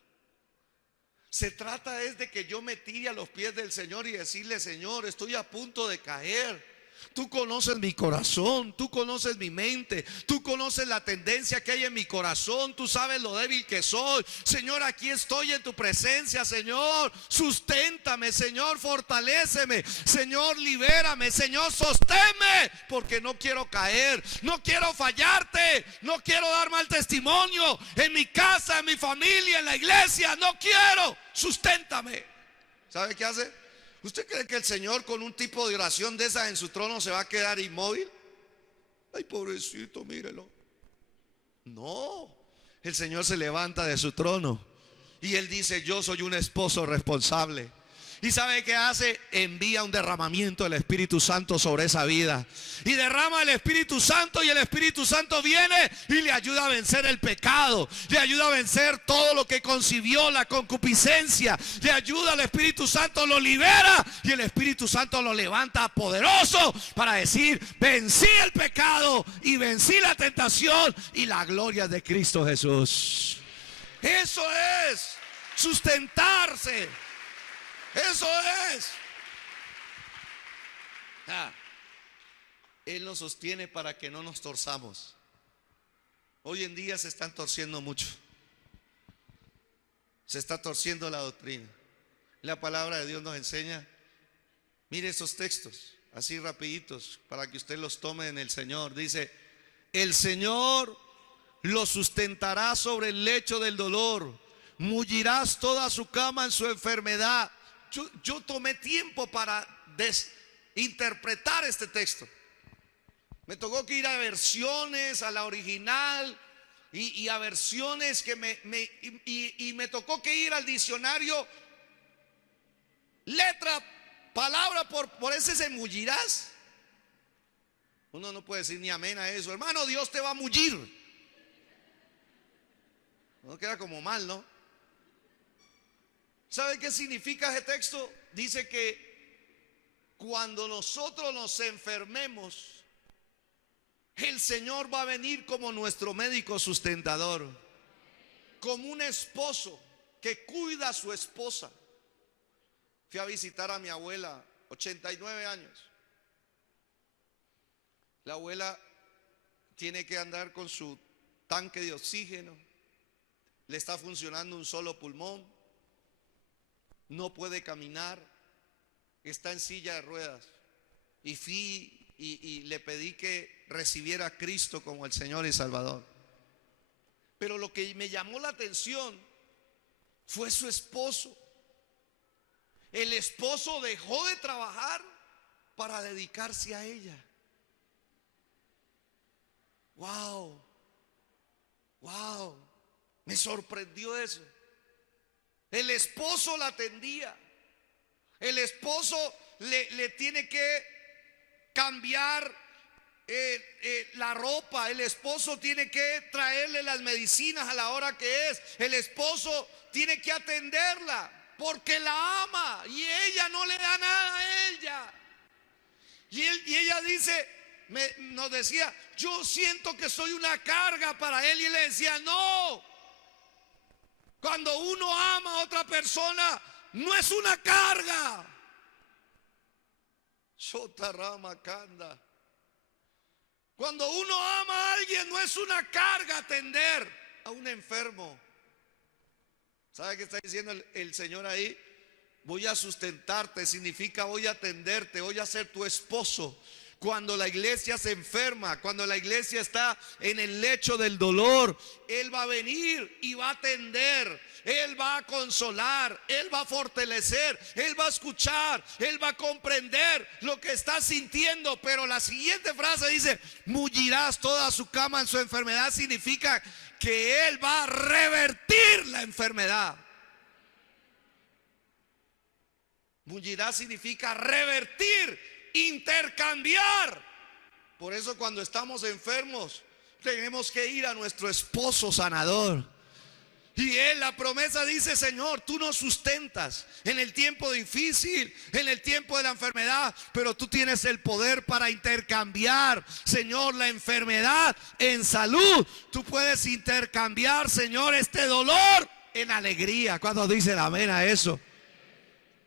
Se trata es de que yo me tire a los pies del Señor y decirle: Señor, estoy a punto de caer. Tú conoces mi corazón, tú conoces mi mente, tú conoces la tendencia que hay en mi corazón, tú sabes lo débil que soy. Señor, aquí estoy en tu presencia, Señor, susténtame, Señor, fortaléceme, Señor, libérame, Señor, sosténme, porque no quiero caer, no quiero fallarte, no quiero dar mal testimonio en mi casa, en mi familia, en la iglesia, no quiero, susténtame. ¿Sabe qué hace? ¿Usted cree que el Señor con un tipo de oración de esa en su trono se va a quedar inmóvil? Ay, pobrecito, mírelo. No, el Señor se levanta de su trono y Él dice: yo soy un esposo responsable. ¿Y sabe qué hace? Envía un derramamiento del Espíritu Santo sobre esa vida. Y derrama el Espíritu Santo, y el Espíritu Santo viene y le ayuda a vencer el pecado. Le ayuda a vencer todo lo que concibió, la concupiscencia. Le ayuda al Espíritu Santo, lo libera, y el Espíritu Santo lo levanta poderoso para decir: vencí el pecado y vencí la tentación, y la gloria de Cristo Jesús. Eso es sustentarse. Eso es. Él nos sostiene para que no nos torzamos. Hoy en día se están torciendo mucho. Se está torciendo la doctrina. La palabra de Dios nos enseña. Mire esos textos, así rapiditos, para que usted los tome en el Señor. Dice: el Señor lo sustentará sobre el lecho del dolor, mullirás toda su cama en su enfermedad. Yo tomé tiempo para interpretar este texto. Me tocó que ir a versiones, a la original y a versiones que me tocó que ir al diccionario, letra, palabra por ese se mullirás. Uno no puede decir ni amén a eso. Hermano, Dios te va a mullir. No queda como mal, ¿no? ¿Sabe qué significa ese texto? Dice que cuando nosotros nos enfermemos, el Señor va a venir como nuestro médico sustentador, como un esposo que cuida a su esposa. Fui a visitar a mi abuela, 89 años. La abuela tiene que andar con su tanque de oxígeno, le está funcionando un solo pulmón. No puede caminar, está en silla de ruedas. Y fui y le pedí que recibiera a Cristo como el Señor y Salvador. Pero lo que me llamó la atención fue su esposo. El esposo dejó de trabajar para dedicarse a ella. Wow, wow, me sorprendió eso. El esposo la atendía. El esposo le tiene que cambiar la ropa. El esposo tiene que traerle las medicinas a la hora que es. El esposo tiene que atenderla porque la ama y ella no le da nada a ella. Y ella dice, nos decía: yo siento que soy una carga para él. Y él le decía: no. Cuando uno ama a otra persona, no es una carga. Sotaramacanda. Cuando uno ama a alguien, no es una carga atender a un enfermo. ¿Sabe qué está diciendo el Señor ahí? Voy a sustentarte, significa voy a atenderte, voy a ser tu esposo. Cuando la iglesia se enferma, cuando la iglesia está en el lecho del dolor, Él va a venir y va a atender, Él va a consolar, Él va a fortalecer, Él va a escuchar, Él va a comprender lo que está sintiendo. Pero la siguiente frase dice: mullirás toda su cama en su enfermedad. Significa que Él va a revertir la enfermedad. Mullirás significa revertir, intercambiar. Por eso cuando estamos enfermos tenemos que ir a nuestro esposo sanador. Y Él, la promesa dice: Señor, tú nos sustentas en el tiempo difícil, en el tiempo de la enfermedad, pero tú tienes el poder para intercambiar, Señor, la enfermedad en salud. Tú puedes intercambiar, Señor, este dolor en alegría. ¿Cuándo dicen amén a eso?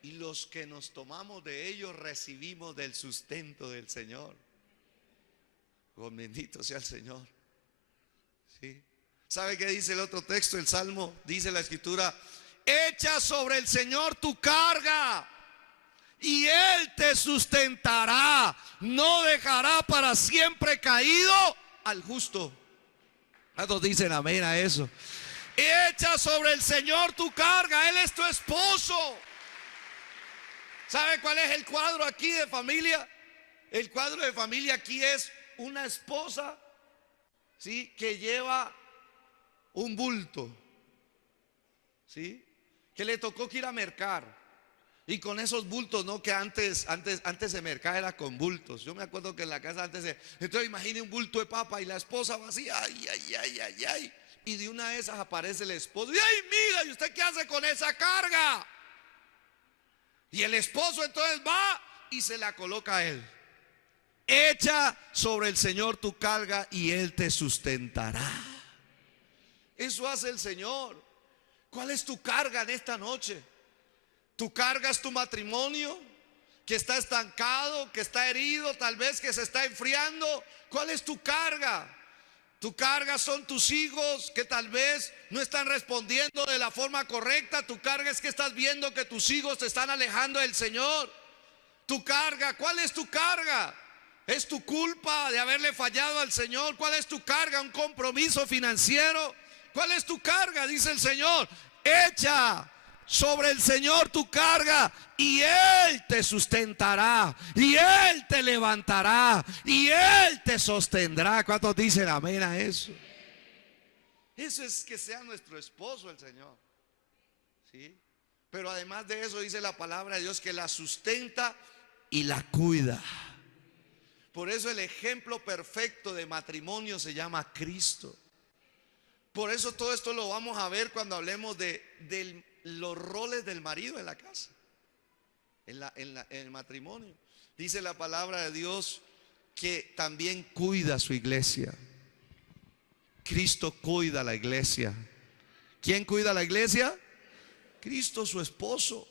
y los que nos tomamos de ellos recibimos del sustento del Señor. Oh, bendito sea el Señor. ¿Sí? ¿Sabe qué dice el otro texto? El Salmo, dice la Escritura: echa sobre el Señor tu carga y Él te sustentará. No dejará para siempre caído al justo. ¿Cuántos dicen amén a eso? Echa sobre el Señor tu carga. Él es tu esposo. ¿Sabe cuál es el cuadro aquí de familia? El cuadro de familia aquí es una esposa, ¿sí?, que lleva un bulto, ¿sí?, que le tocó que ir a mercar. Y con esos bultos, no, que antes se mercaba era con bultos. Yo me acuerdo que en la casa antes entonces imagine un bulto de papa y la esposa va así, ay, ay, ay, ay, ay. Y de una de esas aparece el esposo. Y ay, mira, ¿y usted qué hace con esa carga? Y el esposo entonces va y se la coloca a él. Echa sobre el Señor tu carga y Él te sustentará. Eso hace el Señor. ¿Cuál es tu carga en esta noche? ¿Tu carga es tu matrimonio, que está estancado, que está herido, tal vez que se está enfriando? ¿Cuál es tu carga? Tu carga son tus hijos que tal vez no están respondiendo de la forma correcta. Tu carga es que estás viendo que tus hijos te están alejando del Señor. Tu carga, ¿cuál es tu carga? ¿Es tu culpa de haberle fallado al Señor? ¿Cuál es tu carga? ¿Un compromiso financiero? ¿Cuál es tu carga? Dice el Señor: echa sobre el Señor tu carga y Él te sustentará, y Él te levantará, y Él te sostendrá. ¿Cuántos dicen amén a eso? Eso es que sea nuestro esposo el Señor, ¿sí? Pero además de eso dice la palabra de Dios que la sustenta y la cuida. Por eso el ejemplo perfecto de matrimonio se llama Cristo. Por eso todo esto lo vamos a ver cuando hablemos de los roles del marido en la casa, en el matrimonio. Dice la palabra de Dios que también cuida a su iglesia. Cristo cuida a la iglesia. ¿Quién cuida a la iglesia? Cristo, su esposo.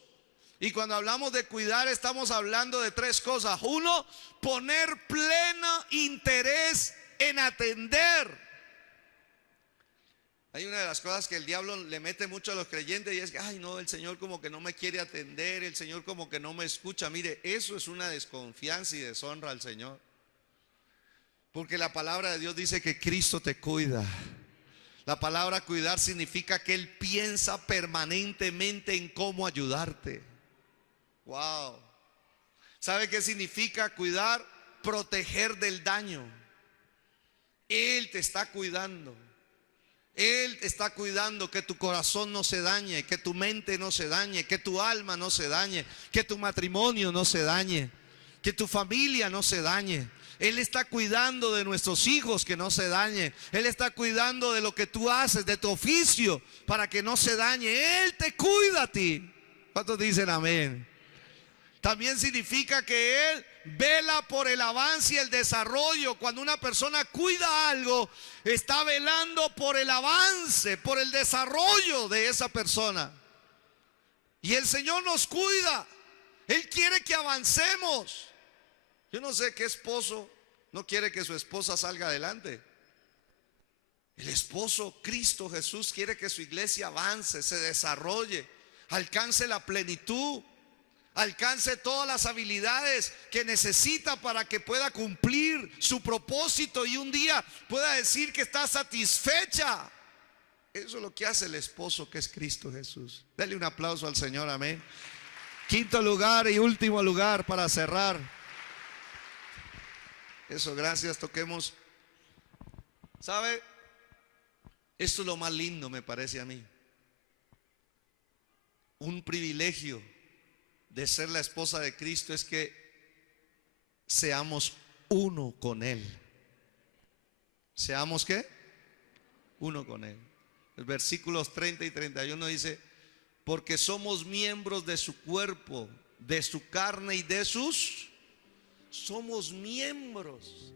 Y cuando hablamos de cuidar, estamos hablando de tres cosas. Uno, poner pleno interés en atender. Hay una de las cosas que el diablo le mete mucho a los creyentes y es que, ay no, el Señor como que no me quiere atender, el Señor como que no me escucha. Mire, eso es una desconfianza y deshonra al Señor. Porque la palabra de Dios dice que Cristo te cuida. La palabra cuidar significa que Él piensa permanentemente en cómo ayudarte. Wow. ¿Sabe qué significa cuidar? Proteger del daño. Él te está cuidando. Él está cuidando que tu corazón no se dañe, que tu mente no se dañe, que tu alma no se dañe, que tu matrimonio no se dañe, que tu familia no se dañe. Él está cuidando de nuestros hijos, que no se dañe. Él está cuidando de lo que tú haces, de tu oficio, para que no se dañe. Él te cuida a ti. ¿Cuántos dicen amén? También significa que Él vela por el avance y el desarrollo. Cuando una persona cuida algo, está velando por el avance, por el desarrollo de esa persona. Y el Señor nos cuida. Él quiere que avancemos. Yo no sé qué esposo no quiere que su esposa salga adelante. El esposo, Cristo Jesús, quiere que su iglesia avance, se desarrolle, alcance la plenitud, alcance todas las habilidades que necesita para que pueda cumplir su propósito y un día pueda decir que está satisfecha. Eso es lo que hace el esposo, que es Cristo Jesús. Dale un aplauso al Señor, amén. Quinto lugar y último lugar para cerrar. Eso, gracias, toquemos. ¿Sabe? Esto es lo más lindo, me parece a mí. Un privilegio de ser la esposa de Cristo es que seamos uno con Él. ¿Seamos qué? Uno con Él. El versículos 30 y 31 dice: porque somos miembros de su cuerpo, de su carne y de sus... Somos miembros.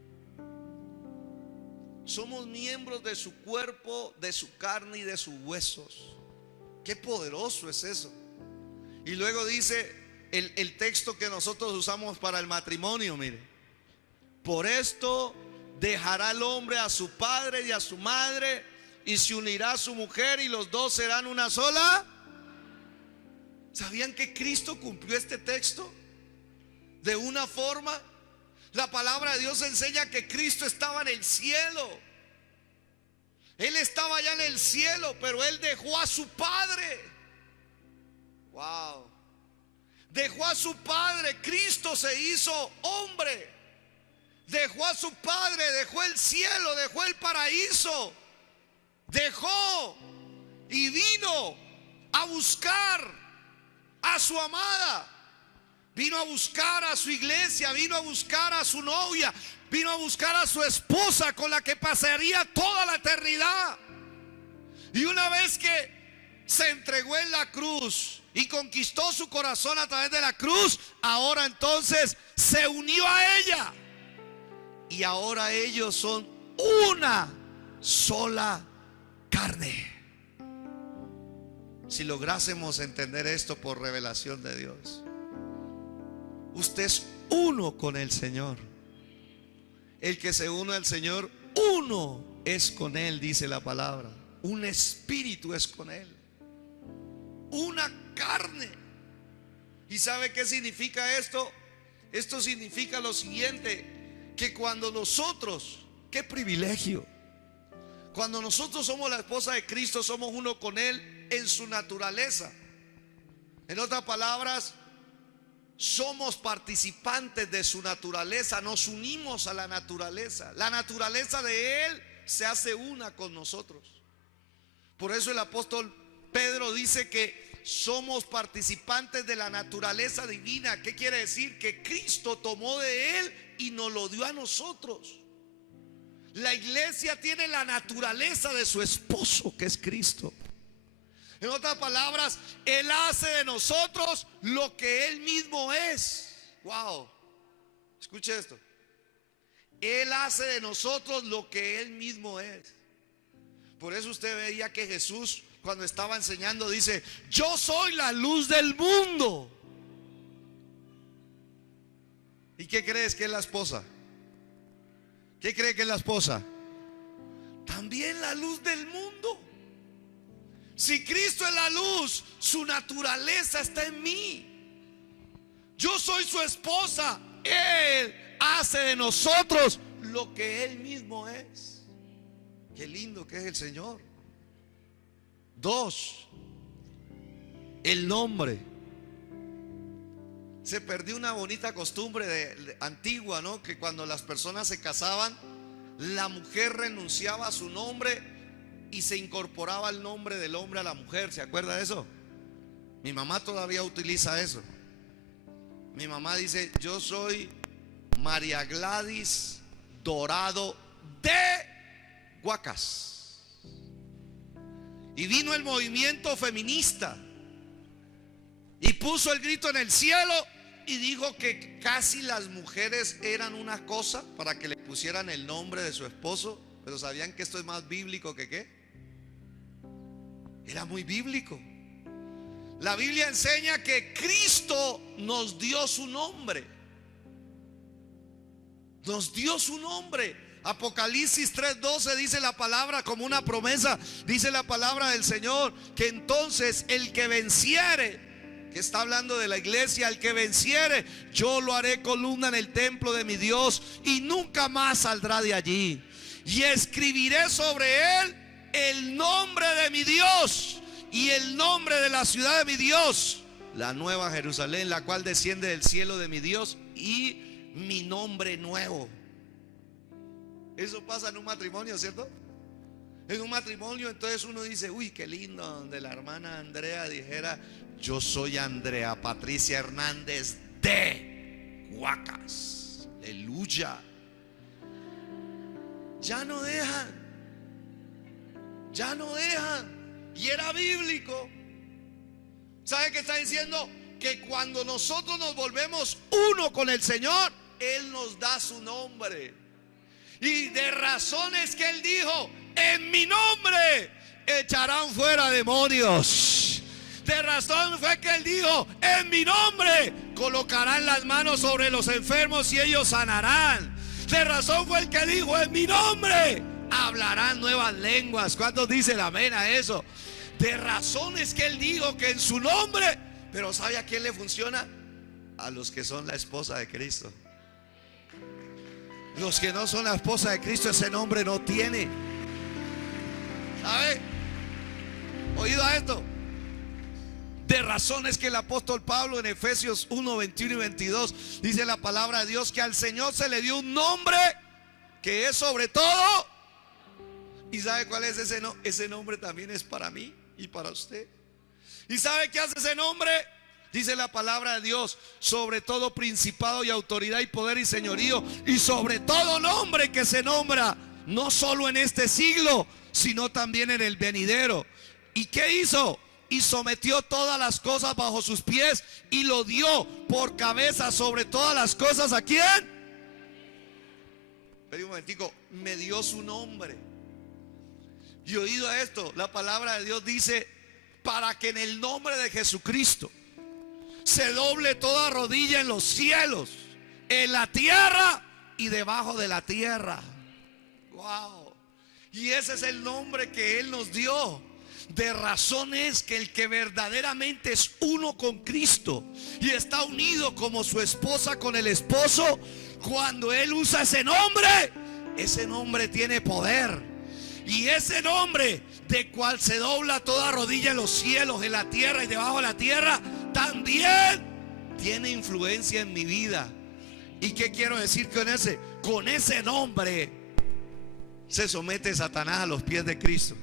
Somos miembros de su cuerpo, de su carne y de sus huesos. Qué poderoso es eso. Y luego dice: el texto que nosotros usamos para el matrimonio, mire. Por esto dejará el hombre a su padre y a su madre y se unirá a su mujer y los dos serán una sola. ¿Sabían que Cristo cumplió este texto de una forma? La palabra de Dios enseña que Cristo estaba en el cielo. Él estaba allá en el cielo, pero Él dejó a su Padre. Wow. Dejó a su Padre. Cristo se hizo hombre. Dejó a su Padre, dejó el cielo, dejó el paraíso. Dejó y vino a buscar a su amada. Vino a buscar a su iglesia, vino a buscar a su novia, vino a buscar a su esposa con la que pasaría toda la eternidad. Y una vez que se entregó en la cruz y conquistó su corazón a través de la cruz, ahora entonces se unió a ella. Y ahora ellos son una sola carne. Si lográsemos entender esto por revelación de Dios, usted es uno con el Señor. El que se une al Señor, uno es con Él, dice la palabra. Un espíritu es con Él. Una carne. ¿Y sabe qué significa esto? Esto significa lo siguiente: que cuando nosotros, qué privilegio, cuando nosotros somos la esposa de Cristo, somos uno con Él en su naturaleza. En otras palabras, somos participantes de su naturaleza, nos unimos a la naturaleza. La naturaleza de Él se hace una con nosotros. Por eso el apóstol Pedro dice que somos participantes de la naturaleza divina. ¿Qué quiere decir? Que Cristo tomó de Él y nos lo dio a nosotros. La iglesia tiene la naturaleza de su esposo, que es Cristo. En otras palabras, Él hace de nosotros lo que Él mismo es. Wow. Escuche esto. Él hace de nosotros lo que Él mismo es. Por eso usted veía que Jesús, cuando estaba enseñando, dice: yo soy la luz del mundo. ¿Y qué crees que es la esposa? ¿Qué cree que es la esposa? También la luz del mundo. Si Cristo es la luz, su naturaleza está en mí. Yo soy su esposa. Él hace de nosotros lo que Él mismo es. Qué lindo que es el Señor. 2, el nombre. Se perdió una bonita costumbre antigua, ¿no? Que cuando las personas se casaban, la mujer renunciaba a su nombre y se incorporaba el nombre del hombre a la mujer. ¿Se acuerda de eso? Mi mamá todavía utiliza eso. Mi mamá dice: yo soy María Gladys Dorado de Guacas. Y vino el movimiento feminista y puso el grito en el cielo y dijo que casi las mujeres eran una cosa para que le pusieran el nombre de su esposo. Pero ¿sabían que esto es más bíblico que qué? Era muy bíblico. La Biblia enseña que Cristo nos dio su nombre. Nos dio su nombre. Apocalipsis 3:12 dice la palabra como una promesa. Dice la palabra del Señor que entonces el que venciere, que está hablando de la iglesia, el que venciere, yo lo haré columna en el templo de mi Dios y nunca más saldrá de allí. Y escribiré sobre él el nombre de mi Dios y el nombre de la ciudad de mi Dios, la nueva Jerusalén, la cual desciende del cielo de mi Dios, y mi nombre nuevo. Eso pasa en un matrimonio, ¿cierto? En un matrimonio entonces uno dice: uy, qué lindo, donde la hermana Andrea dijera: yo soy Andrea Patricia Hernández de Guacas. Aleluya. Ya no dejan. Ya no dejan. Y era bíblico. ¿Sabe qué está diciendo? Que cuando nosotros nos volvemos uno con el Señor, Él nos da su nombre. Y de razones que Él dijo: en mi nombre echarán fuera demonios. De razón fue que él dijo: en mi nombre colocarán las manos sobre los enfermos y ellos sanarán. De razón fue el que dijo: en mi nombre hablarán nuevas lenguas. ¿Cuántos dicen amén a eso? De razón es que él dijo que en su nombre. Pero ¿sabe a quién le funciona? A los que son la esposa de Cristo. Los que no son la esposa de Cristo, ese nombre no tiene. ¿Sabe? ¿Oído a esto? De razón es que el apóstol Pablo en Efesios 1, 21 y 22 dice la palabra de Dios que al Señor se le dio un nombre que es sobre todo. ¿Y sabe cuál es ese nombre? Ese nombre también es para mí y para usted. ¿Y sabe qué hace ese nombre? Dice la palabra de Dios: sobre todo principado y autoridad y poder y señorío, y sobre todo nombre que se nombra, no solo en este siglo, sino también en el venidero. ¿Y qué hizo? Y sometió todas las cosas bajo sus pies y lo dio por cabeza sobre todas las cosas. ¿A quién? Espera un momentico. Me dio su nombre. Y oído a esto, la palabra de Dios dice: para que en el nombre de Jesucristo se doble toda rodilla en los cielos, en la tierra y debajo de la tierra. Wow. Y ese es el nombre que Él nos dio. De razón es que el que verdaderamente es uno con Cristo y está unido como su esposa con el esposo, cuando Él usa ese nombre tiene poder. Y ese nombre de cual se dobla toda rodilla en los cielos, en la tierra y debajo de la tierra, también tiene influencia en mi vida. ¿Y qué quiero decir con ese? Con ese nombre se somete Satanás a los pies de Cristo.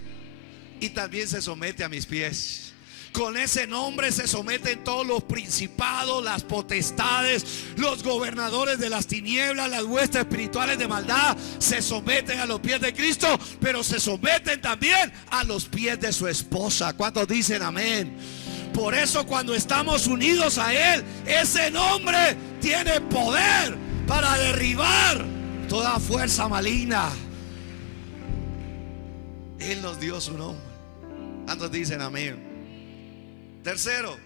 Y también se somete a mis pies. Con ese nombre se someten todos los principados, las potestades, los gobernadores de las tinieblas, las huestes espirituales de maldad. Se someten a los pies de Cristo, pero se someten también a los pies de su esposa. ¿Cuántos dicen amén? Por eso cuando estamos unidos a Él, ese nombre tiene poder para derribar toda fuerza maligna. Él nos dio su nombre. ¿Cuántos dicen amén? Tercero,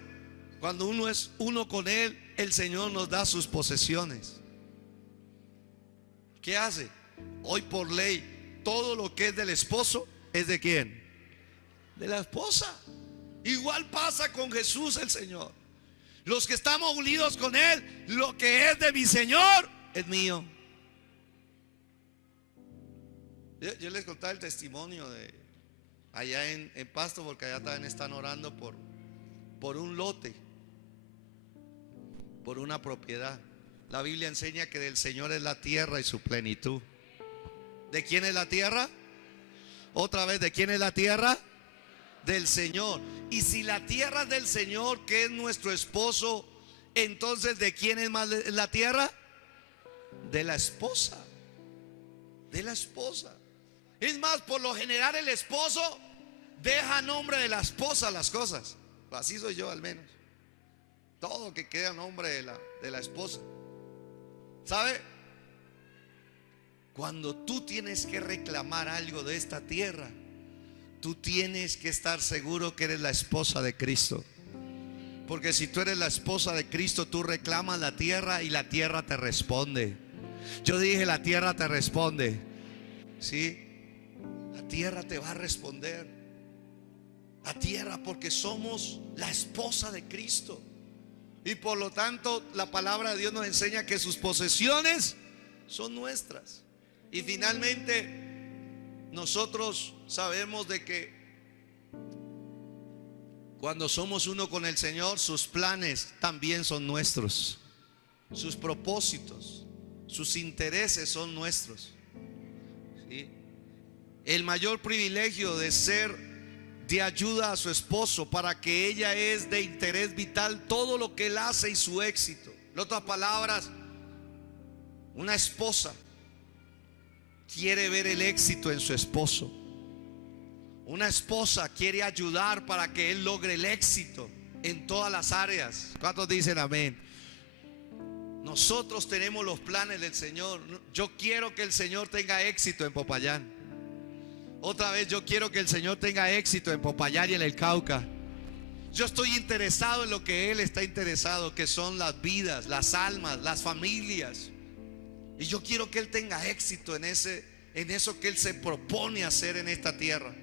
cuando uno es uno con Él, el Señor nos da sus posesiones. ¿Qué hace? Hoy por ley, todo lo que es del esposo es de ¿quién? De la esposa. Igual pasa con Jesús el Señor. Los que estamos unidos con Él, lo que es de mi Señor es mío. Yo les contaba el testimonio de allá en Pasto, porque allá también están orando por un lote, por una propiedad. La Biblia enseña que del Señor es la tierra y su plenitud. ¿De quién es la tierra? Otra vez, ¿de quién es la tierra? Del Señor. Y si la tierra es del Señor, que es nuestro esposo, entonces ¿de quién es más la tierra? De la esposa. De la esposa. Es más, por lo general el esposo deja a nombre de la esposa las cosas. Así soy yo al menos. Todo que queda a nombre de la esposa. ¿Sabe? Cuando tú tienes que reclamar algo de esta tierra, tú tienes que estar seguro que eres la esposa de Cristo. Porque si tú eres la esposa de Cristo, tú reclamas la tierra y la tierra te responde. Yo dije, la tierra te responde. ¿Sí? La tierra te va a responder. La tierra, porque somos la esposa de Cristo. Y por lo tanto la palabra de Dios nos enseña que sus posesiones son nuestras. Y finalmente nosotros sabemos de que cuando somos uno con el Señor, sus planes también son nuestros. Sus propósitos, sus intereses son nuestros. ¿Sí? El mayor privilegio de ser de ayuda a su esposo, para que ella es de interés vital todo lo que él hace y su éxito. En otras palabras, una esposa quiere ver el éxito en su esposo. Una esposa quiere ayudar para que él logre el éxito en todas las áreas. ¿Cuántos dicen amén? Nosotros tenemos los planes del Señor. Yo quiero que el Señor tenga éxito en Popayán. Otra vez, yo quiero que el Señor tenga éxito en Popayán y en el Cauca. Yo estoy interesado en lo que Él está interesado, que son las vidas, las almas, las familias. Y yo quiero que Él tenga éxito en eso que Él se propone hacer en esta tierra.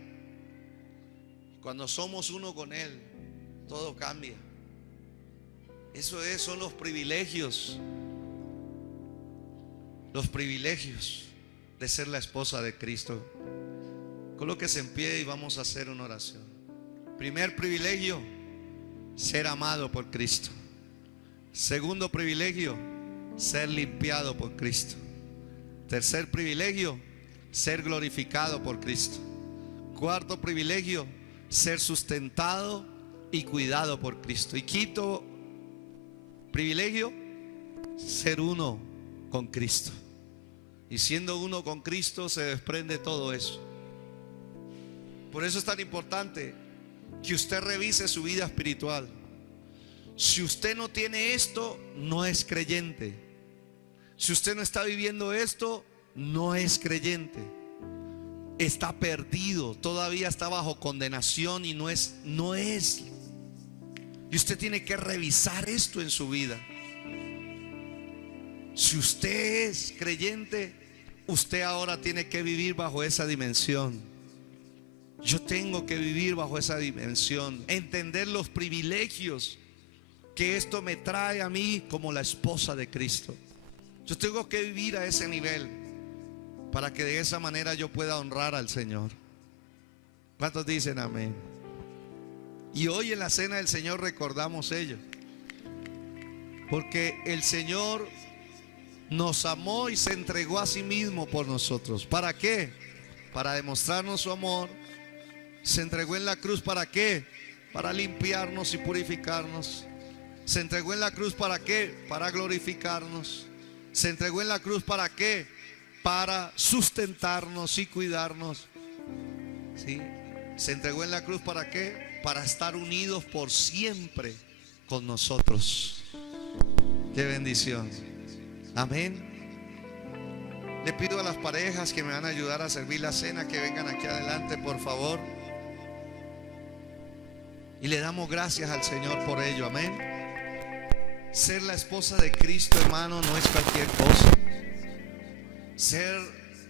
Cuando somos uno con Él, todo cambia. Son los privilegios. Los privilegios de ser la esposa de Cristo. Colóquese en pie y vamos a hacer una oración. Primer privilegio, ser amado por Cristo. Segundo privilegio, ser limpiado por Cristo. Tercer privilegio, ser glorificado por Cristo. Cuarto privilegio, ser sustentado y cuidado por Cristo. Y quinto privilegio, ser uno con Cristo. Y siendo uno con Cristo se desprende todo eso. Por eso es tan importante que usted revise su vida espiritual. Si usted no tiene esto, no es creyente. Si usted no está viviendo esto, no es creyente. Está perdido, todavía está bajo condenación y no es. Y usted tiene que revisar esto en su vida. Si usted es creyente, usted ahora tiene que vivir bajo esa dimensión. Yo tengo que vivir bajo esa dimensión, entender los privilegios que esto me trae a mí como la esposa de Cristo. Yo tengo que vivir a ese nivel para que de esa manera yo pueda honrar al Señor. ¿Cuántos dicen amén? Y hoy en la cena del Señor recordamos ello, porque el Señor nos amó y se entregó a sí mismo por nosotros. ¿Para qué? Para demostrarnos su amor. Se entregó en la cruz, ¿para qué? Para limpiarnos y purificarnos. Se entregó en la cruz, ¿para qué? Para glorificarnos. Se entregó en la cruz, ¿para qué? Para sustentarnos y cuidarnos. ¿Sí? Se entregó en la cruz, ¿para qué? Para estar unidos por siempre con nosotros. Qué bendición. Amén. Le pido a las parejas que me van a ayudar a servir la cena que vengan aquí adelante, por favor. Y le damos gracias al Señor por ello. Amén. Ser la esposa de Cristo, hermano, no es cualquier cosa. Ser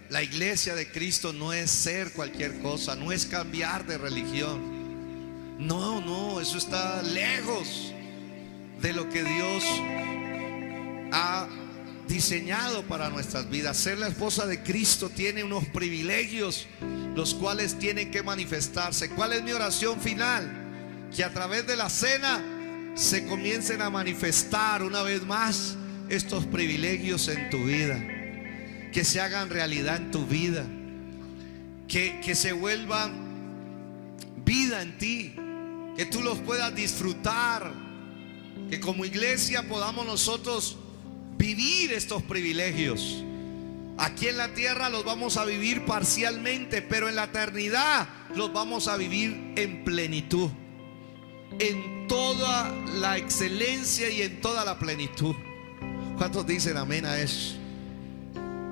la iglesia de Cristo no es ser cualquier cosa. No es cambiar de religión. No, eso está lejos de lo que Dios ha diseñado para nuestras vidas. Ser la esposa de Cristo tiene unos privilegios, los cuales tienen que manifestarse. ¿Cuál es mi oración final? Que a través de la cena se comiencen a manifestar una vez más estos privilegios en tu vida, que se hagan realidad en tu vida, que se vuelvan vida en ti, que tú los puedas disfrutar, que como iglesia podamos nosotros vivir estos privilegios. Aquí en la tierra los vamos a vivir parcialmente, pero en la eternidad los vamos a vivir en plenitud, en toda la excelencia y en toda la plenitud. ¿Cuántos dicen amén a eso?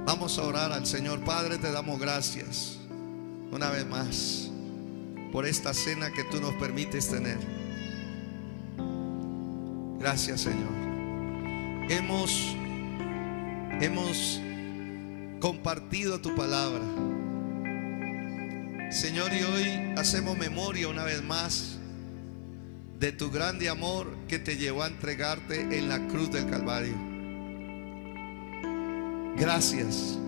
Vamos a orar al Señor. Padre, te damos gracias una vez más por esta cena que tú nos permites tener. Gracias, Señor. Hemos compartido tu palabra, Señor, y hoy hacemos memoria una vez más de tu grande amor que te llevó a entregarte en la cruz del Calvario. Gracias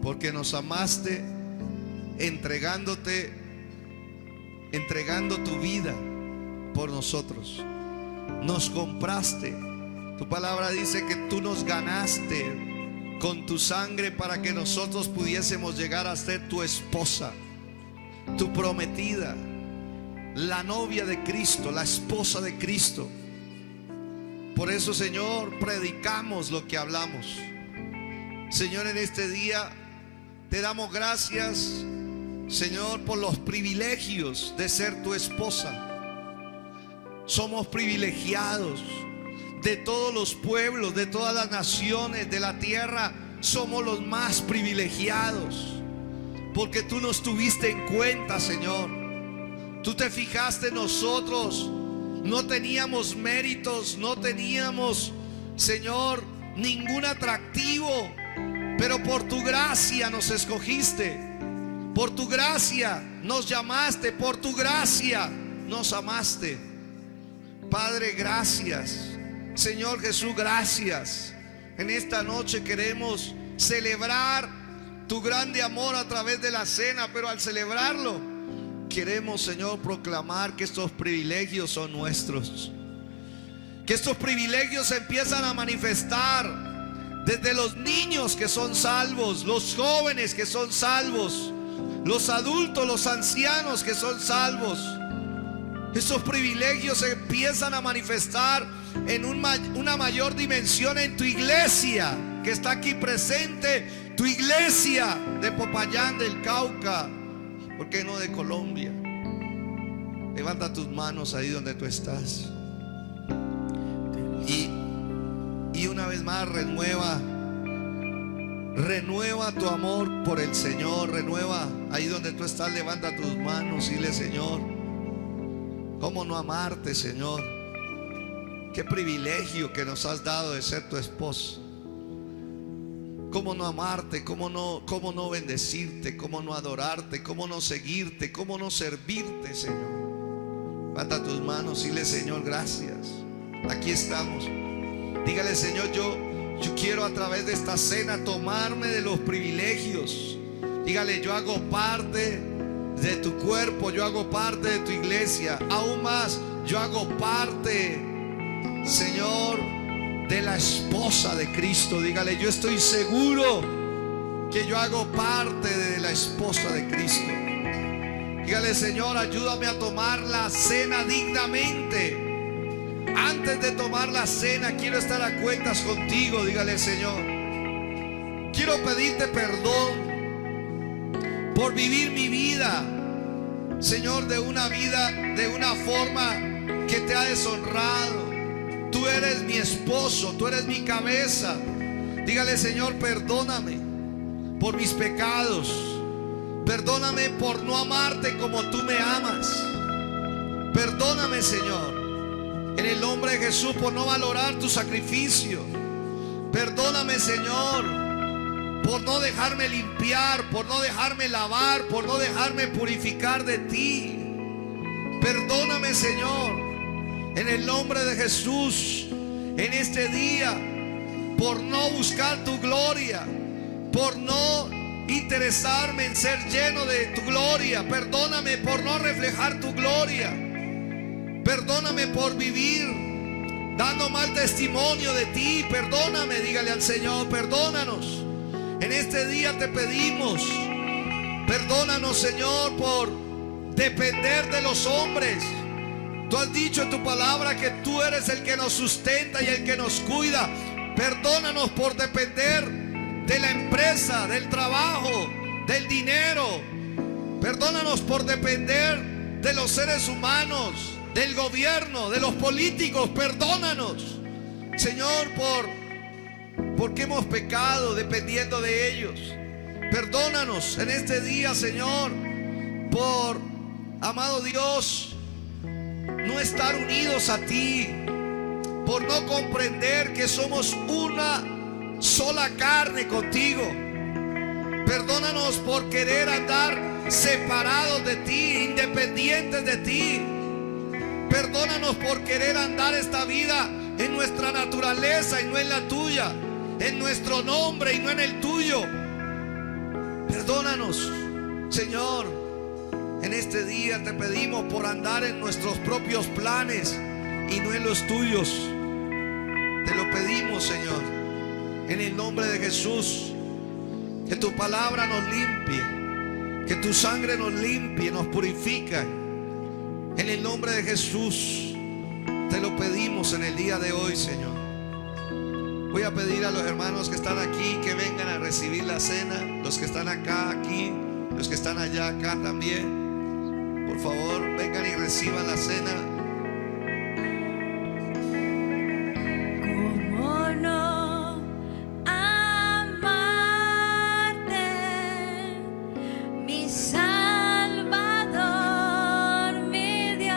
porque nos amaste entregando tu vida por nosotros. Nos compraste. Tu palabra dice que tú nos ganaste con tu sangre para que nosotros pudiésemos llegar a ser tu esposa, tu prometida, la novia de Cristo, la esposa de Cristo. Por eso, Señor, predicamos lo que hablamos. Señor, en este día te damos gracias, Señor, por los privilegios de ser tu esposa. Somos privilegiados. De todos los pueblos, de todas las naciones de la tierra, somos los más privilegiados, porque tú nos tuviste en cuenta, Señor. Tú te fijaste en nosotros No teníamos méritos, no teníamos, Señor, ningún atractivo, pero por tu gracia nos escogiste, por tu gracia nos llamaste, por tu gracia nos amaste. Padre, gracias. Señor Jesús, gracias. En esta noche queremos celebrar tu grande amor a través de la cena, pero al celebrarlo queremos, Señor, proclamar que estos privilegios son nuestros, que estos privilegios se empiezan a manifestar desde los niños que son salvos, los jóvenes que son salvos, los adultos, los ancianos que son salvos. Estos privilegios se empiezan a manifestar en una mayor dimensión en tu iglesia que está aquí presente, tu iglesia de Popayán del Cauca, ¿por qué no de Colombia? Levanta tus manos ahí donde tú estás y una vez más renueva tu amor por el Señor. Renueva ahí donde tú estás, levanta tus manos y dile: Señor, ¿cómo no amarte, Señor? Qué privilegio que nos has dado de ser tu esposo. ¿Cómo no amarte? ¿Cómo no bendecirte? ¿Cómo no adorarte? ¿Cómo no seguirte? ¿Cómo no servirte, Señor? Levanta tus manos y dile: Señor, gracias. Aquí estamos. Dígale: Señor, yo quiero a través de esta cena tomarme de los privilegios. Dígale: yo hago parte de tu cuerpo, yo hago parte de tu iglesia. Aún más, yo hago parte, Señor, de la esposa de Cristo. Dígale: yo estoy seguro que yo hago parte de la esposa de Cristo. Dígale: Señor, ayúdame a tomar la cena dignamente. Antes de tomar la cena quiero estar a cuentas contigo. Dígale: Señor, quiero pedirte perdón por vivir mi vida, Señor, de una forma que te ha deshonrado. Tú eres mi esposo, tú eres mi cabeza. Dígale: Señor, perdóname por mis pecados. Perdóname por no amarte como tú me amas. Perdóname, Señor, en el nombre de Jesús, por no valorar tu sacrificio. Perdóname, Señor, por no dejarme limpiar, por no dejarme lavar, por no dejarme purificar de ti. Perdóname, Señor, en el nombre de Jesús, en este día, por no buscar tu gloria, por no interesarme en ser lleno de tu gloria. Perdóname por no reflejar tu gloria. Perdóname por vivir dando mal testimonio de ti. Perdóname, dígale al Señor: perdónanos. En este día te pedimos, perdónanos, Señor, por depender de los hombres. Tú has dicho en tu palabra que tú eres el que nos sustenta y el que nos cuida. Perdónanos por depender de la empresa, del trabajo, del dinero. Perdónanos por depender de los seres humanos, del gobierno, de los políticos. Perdónanos, Señor, porque hemos pecado dependiendo de ellos. Perdónanos en este día, Señor, por, amado Dios, no estar unidos a ti, por no comprender que somos una sola carne contigo. Perdónanos por querer andar separados de ti, independientes de ti. Perdónanos por querer andar esta vida en nuestra naturaleza y no en la tuya, en nuestro nombre y no en el tuyo. Perdónanos, Señor. En este día te pedimos por andar en nuestros propios planes y no en los tuyos. Te lo pedimos, Señor, en el nombre de Jesús. Que tu palabra nos limpie, que tu sangre nos limpie, nos purifica. En el nombre de Jesús te lo pedimos en el día de hoy, Señor. Voy a pedir a los hermanos que están aquí que vengan a recibir la cena. Los que están acá, aquí, los que están allá, acá también. Por favor, vengan y reciban la cena. ¿Cómo no amarte, mi Salvador, mi Dios?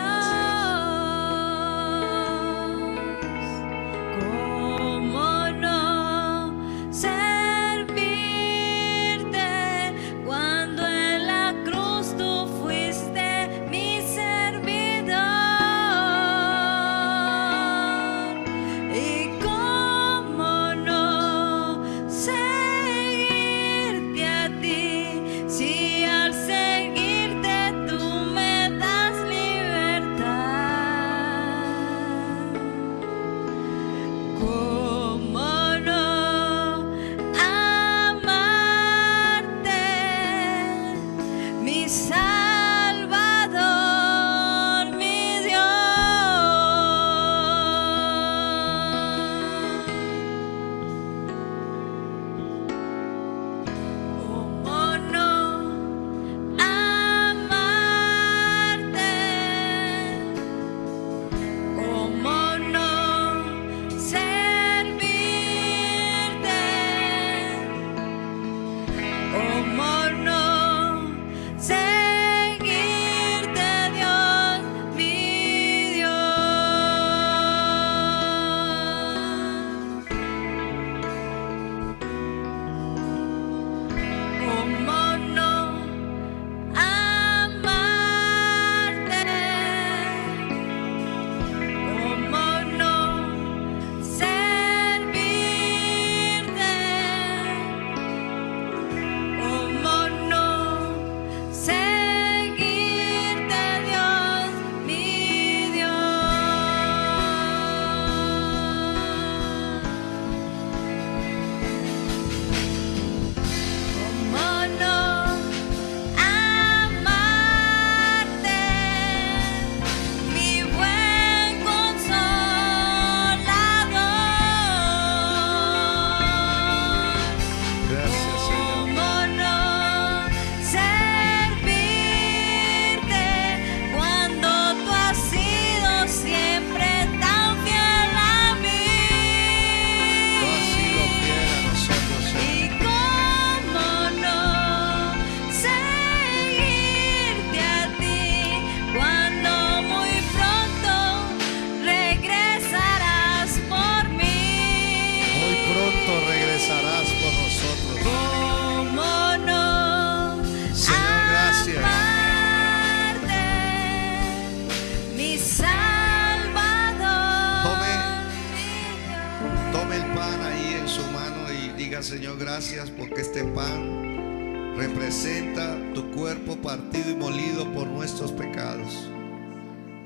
gracias porque este pan representa tu cuerpo partido y molido por nuestros pecados.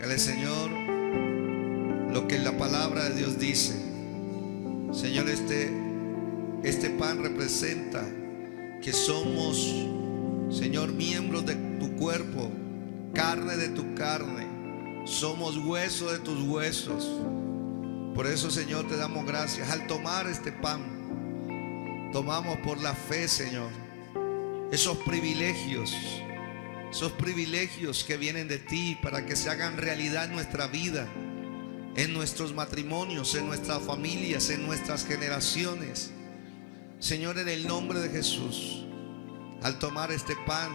El Señor, lo que la palabra de Dios dice, Señor, este pan representa que somos, Señor, miembros de tu cuerpo, carne de tu carne, somos hueso de tus huesos. Por eso, Señor, te damos gracias. Al tomar este pan, tomamos por la fe, Señor, esos privilegios que vienen de ti para que se hagan realidad en nuestra vida, en nuestros matrimonios, en nuestras familias, en nuestras generaciones. Señor, en el nombre de Jesús, al tomar este pan,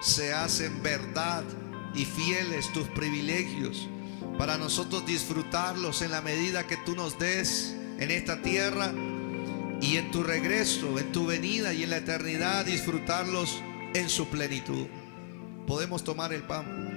se hacen verdad y fieles tus privilegios para nosotros disfrutarlos en la medida que tú nos des en esta tierra, y en tu regreso, en tu venida y en la eternidad disfrutarlos en su plenitud. Podemos tomar el pan.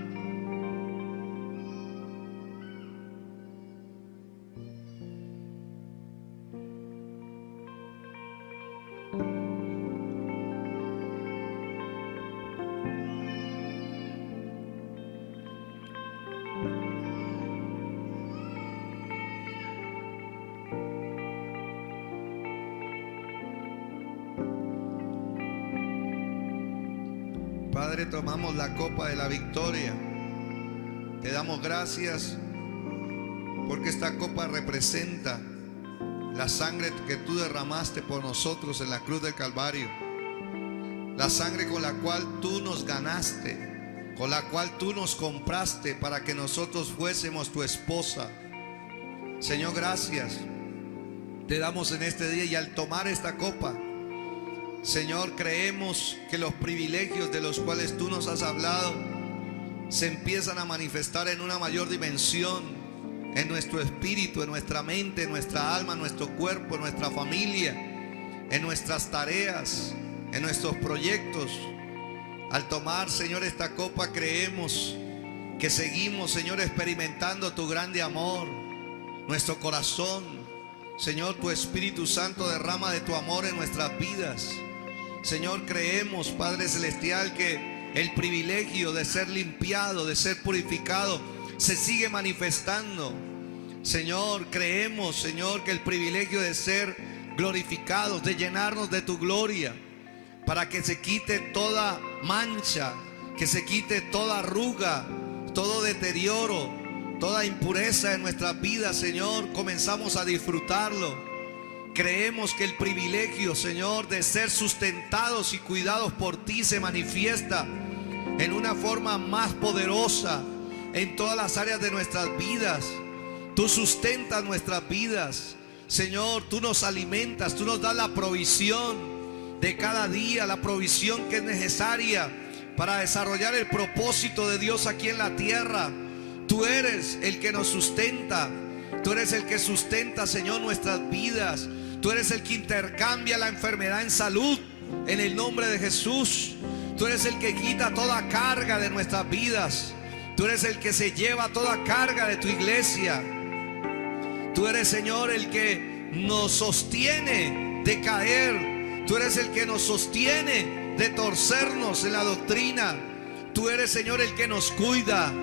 Padre, tomamos la copa de la victoria. Te damos gracias porque esta copa representa la sangre que tú derramaste por nosotros en la cruz del Calvario. La sangre con la cual tú nos ganaste, con la cual tú nos compraste para que nosotros fuésemos tu esposa. Señor, gracias te damos en este día, y al tomar esta copa, Señor, creemos que los privilegios de los cuales tú nos has hablado se empiezan a manifestar en una mayor dimensión en nuestro espíritu, en nuestra mente, en nuestra alma, en nuestro cuerpo, en nuestra familia, en nuestras tareas, en nuestros proyectos. Al tomar, Señor, esta copa, creemos que seguimos, Señor, experimentando tu grande amor. Nuestro corazón, Señor, tu Espíritu Santo derrama de tu amor en nuestras vidas. Señor, creemos, Padre Celestial, que el privilegio de ser limpiado, de ser purificado, se sigue manifestando. Señor, creemos, Señor, que el privilegio de ser glorificados, de llenarnos de tu gloria, para que se quite toda mancha, que se quite toda arruga, todo deterioro, toda impureza en nuestras vidas, Señor, comenzamos a disfrutarlo. Creemos que el privilegio, Señor, de ser sustentados y cuidados por ti se manifiesta en una forma más poderosa en todas las áreas de nuestras vidas. Tú sustentas nuestras vidas, Señor, tú nos alimentas, tú nos das la provisión de cada día, la provisión que es necesaria para desarrollar el propósito de Dios aquí en la tierra. Tú eres el que nos sustenta, tú eres el que sustenta, Señor, nuestras vidas. Tú eres el que intercambia la enfermedad en salud en el nombre de Jesús. Tú eres el que quita toda carga de nuestras vidas. Tú eres el que se lleva toda carga de tu iglesia. Tú eres, Señor, el que nos sostiene de caer. Tú eres el que nos sostiene de torcernos en la doctrina. Tú eres, Señor, el que nos cuida.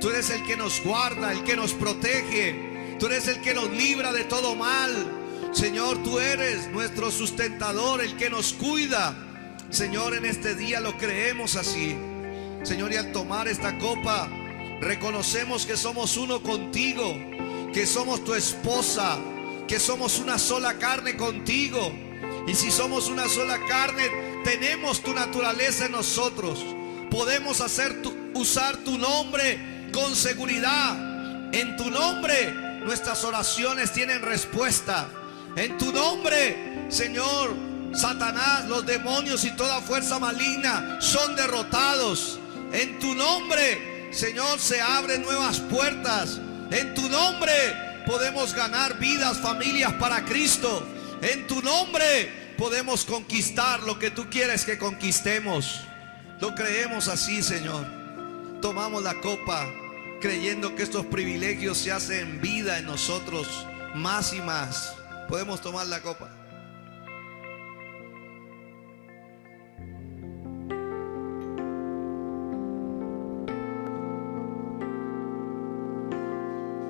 Tú eres el que nos guarda, el que nos protege. Tú eres el que nos libra de todo mal. Señor, tú eres nuestro sustentador, el que nos cuida. Señor, en este día lo creemos así. Señor, y al tomar esta copa, reconocemos que somos uno contigo, que somos tu esposa, que somos una sola carne contigo. Y si somos una sola carne, tenemos tu naturaleza en nosotros. Podemos usar tu nombre con seguridad. En tu nombre nuestras oraciones tienen respuesta. En tu nombre, Señor, Satanás, los demonios y toda fuerza maligna son derrotados. En tu nombre, Señor, se abren nuevas puertas. En tu nombre podemos ganar vidas, familias para Cristo. En tu nombre podemos conquistar lo que tú quieres que conquistemos. Lo creemos así, Señor. Tomamos la copa creyendo que estos privilegios se hacen vida en nosotros más y más. Podemos tomar la copa.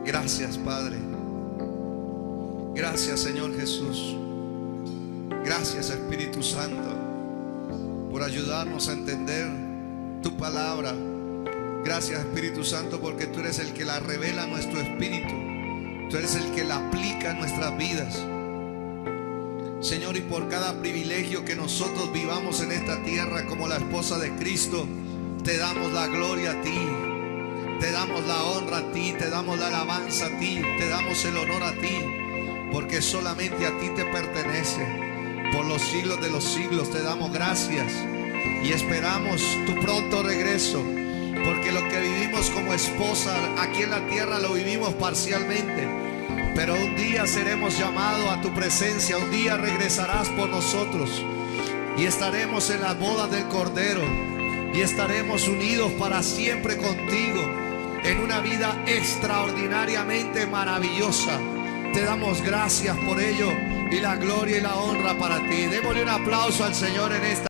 Gracias, Padre. Gracias, Señor Jesús. Gracias, Espíritu Santo, por ayudarnos a entender tu palabra. Gracias, Espíritu Santo, porque tú eres el que la revela a nuestro espíritu. Tú eres el que la aplica en nuestras vidas, Señor, y por cada privilegio que nosotros vivamos en esta tierra como la esposa de Cristo, te damos la gloria a ti, te damos la honra a ti, te damos la alabanza a ti, te damos el honor a ti, porque solamente a ti te pertenece. Por los siglos de los siglos te damos gracias y esperamos tu pronto regreso, porque lo que vivimos como esposa aquí en la tierra lo vivimos parcialmente, pero un día seremos llamados a tu presencia, un día regresarás por nosotros y estaremos en las bodas del Cordero y estaremos unidos para siempre contigo en una vida extraordinariamente maravillosa. Te damos gracias por ello y la gloria y la honra para ti. Démosle un aplauso al Señor en esta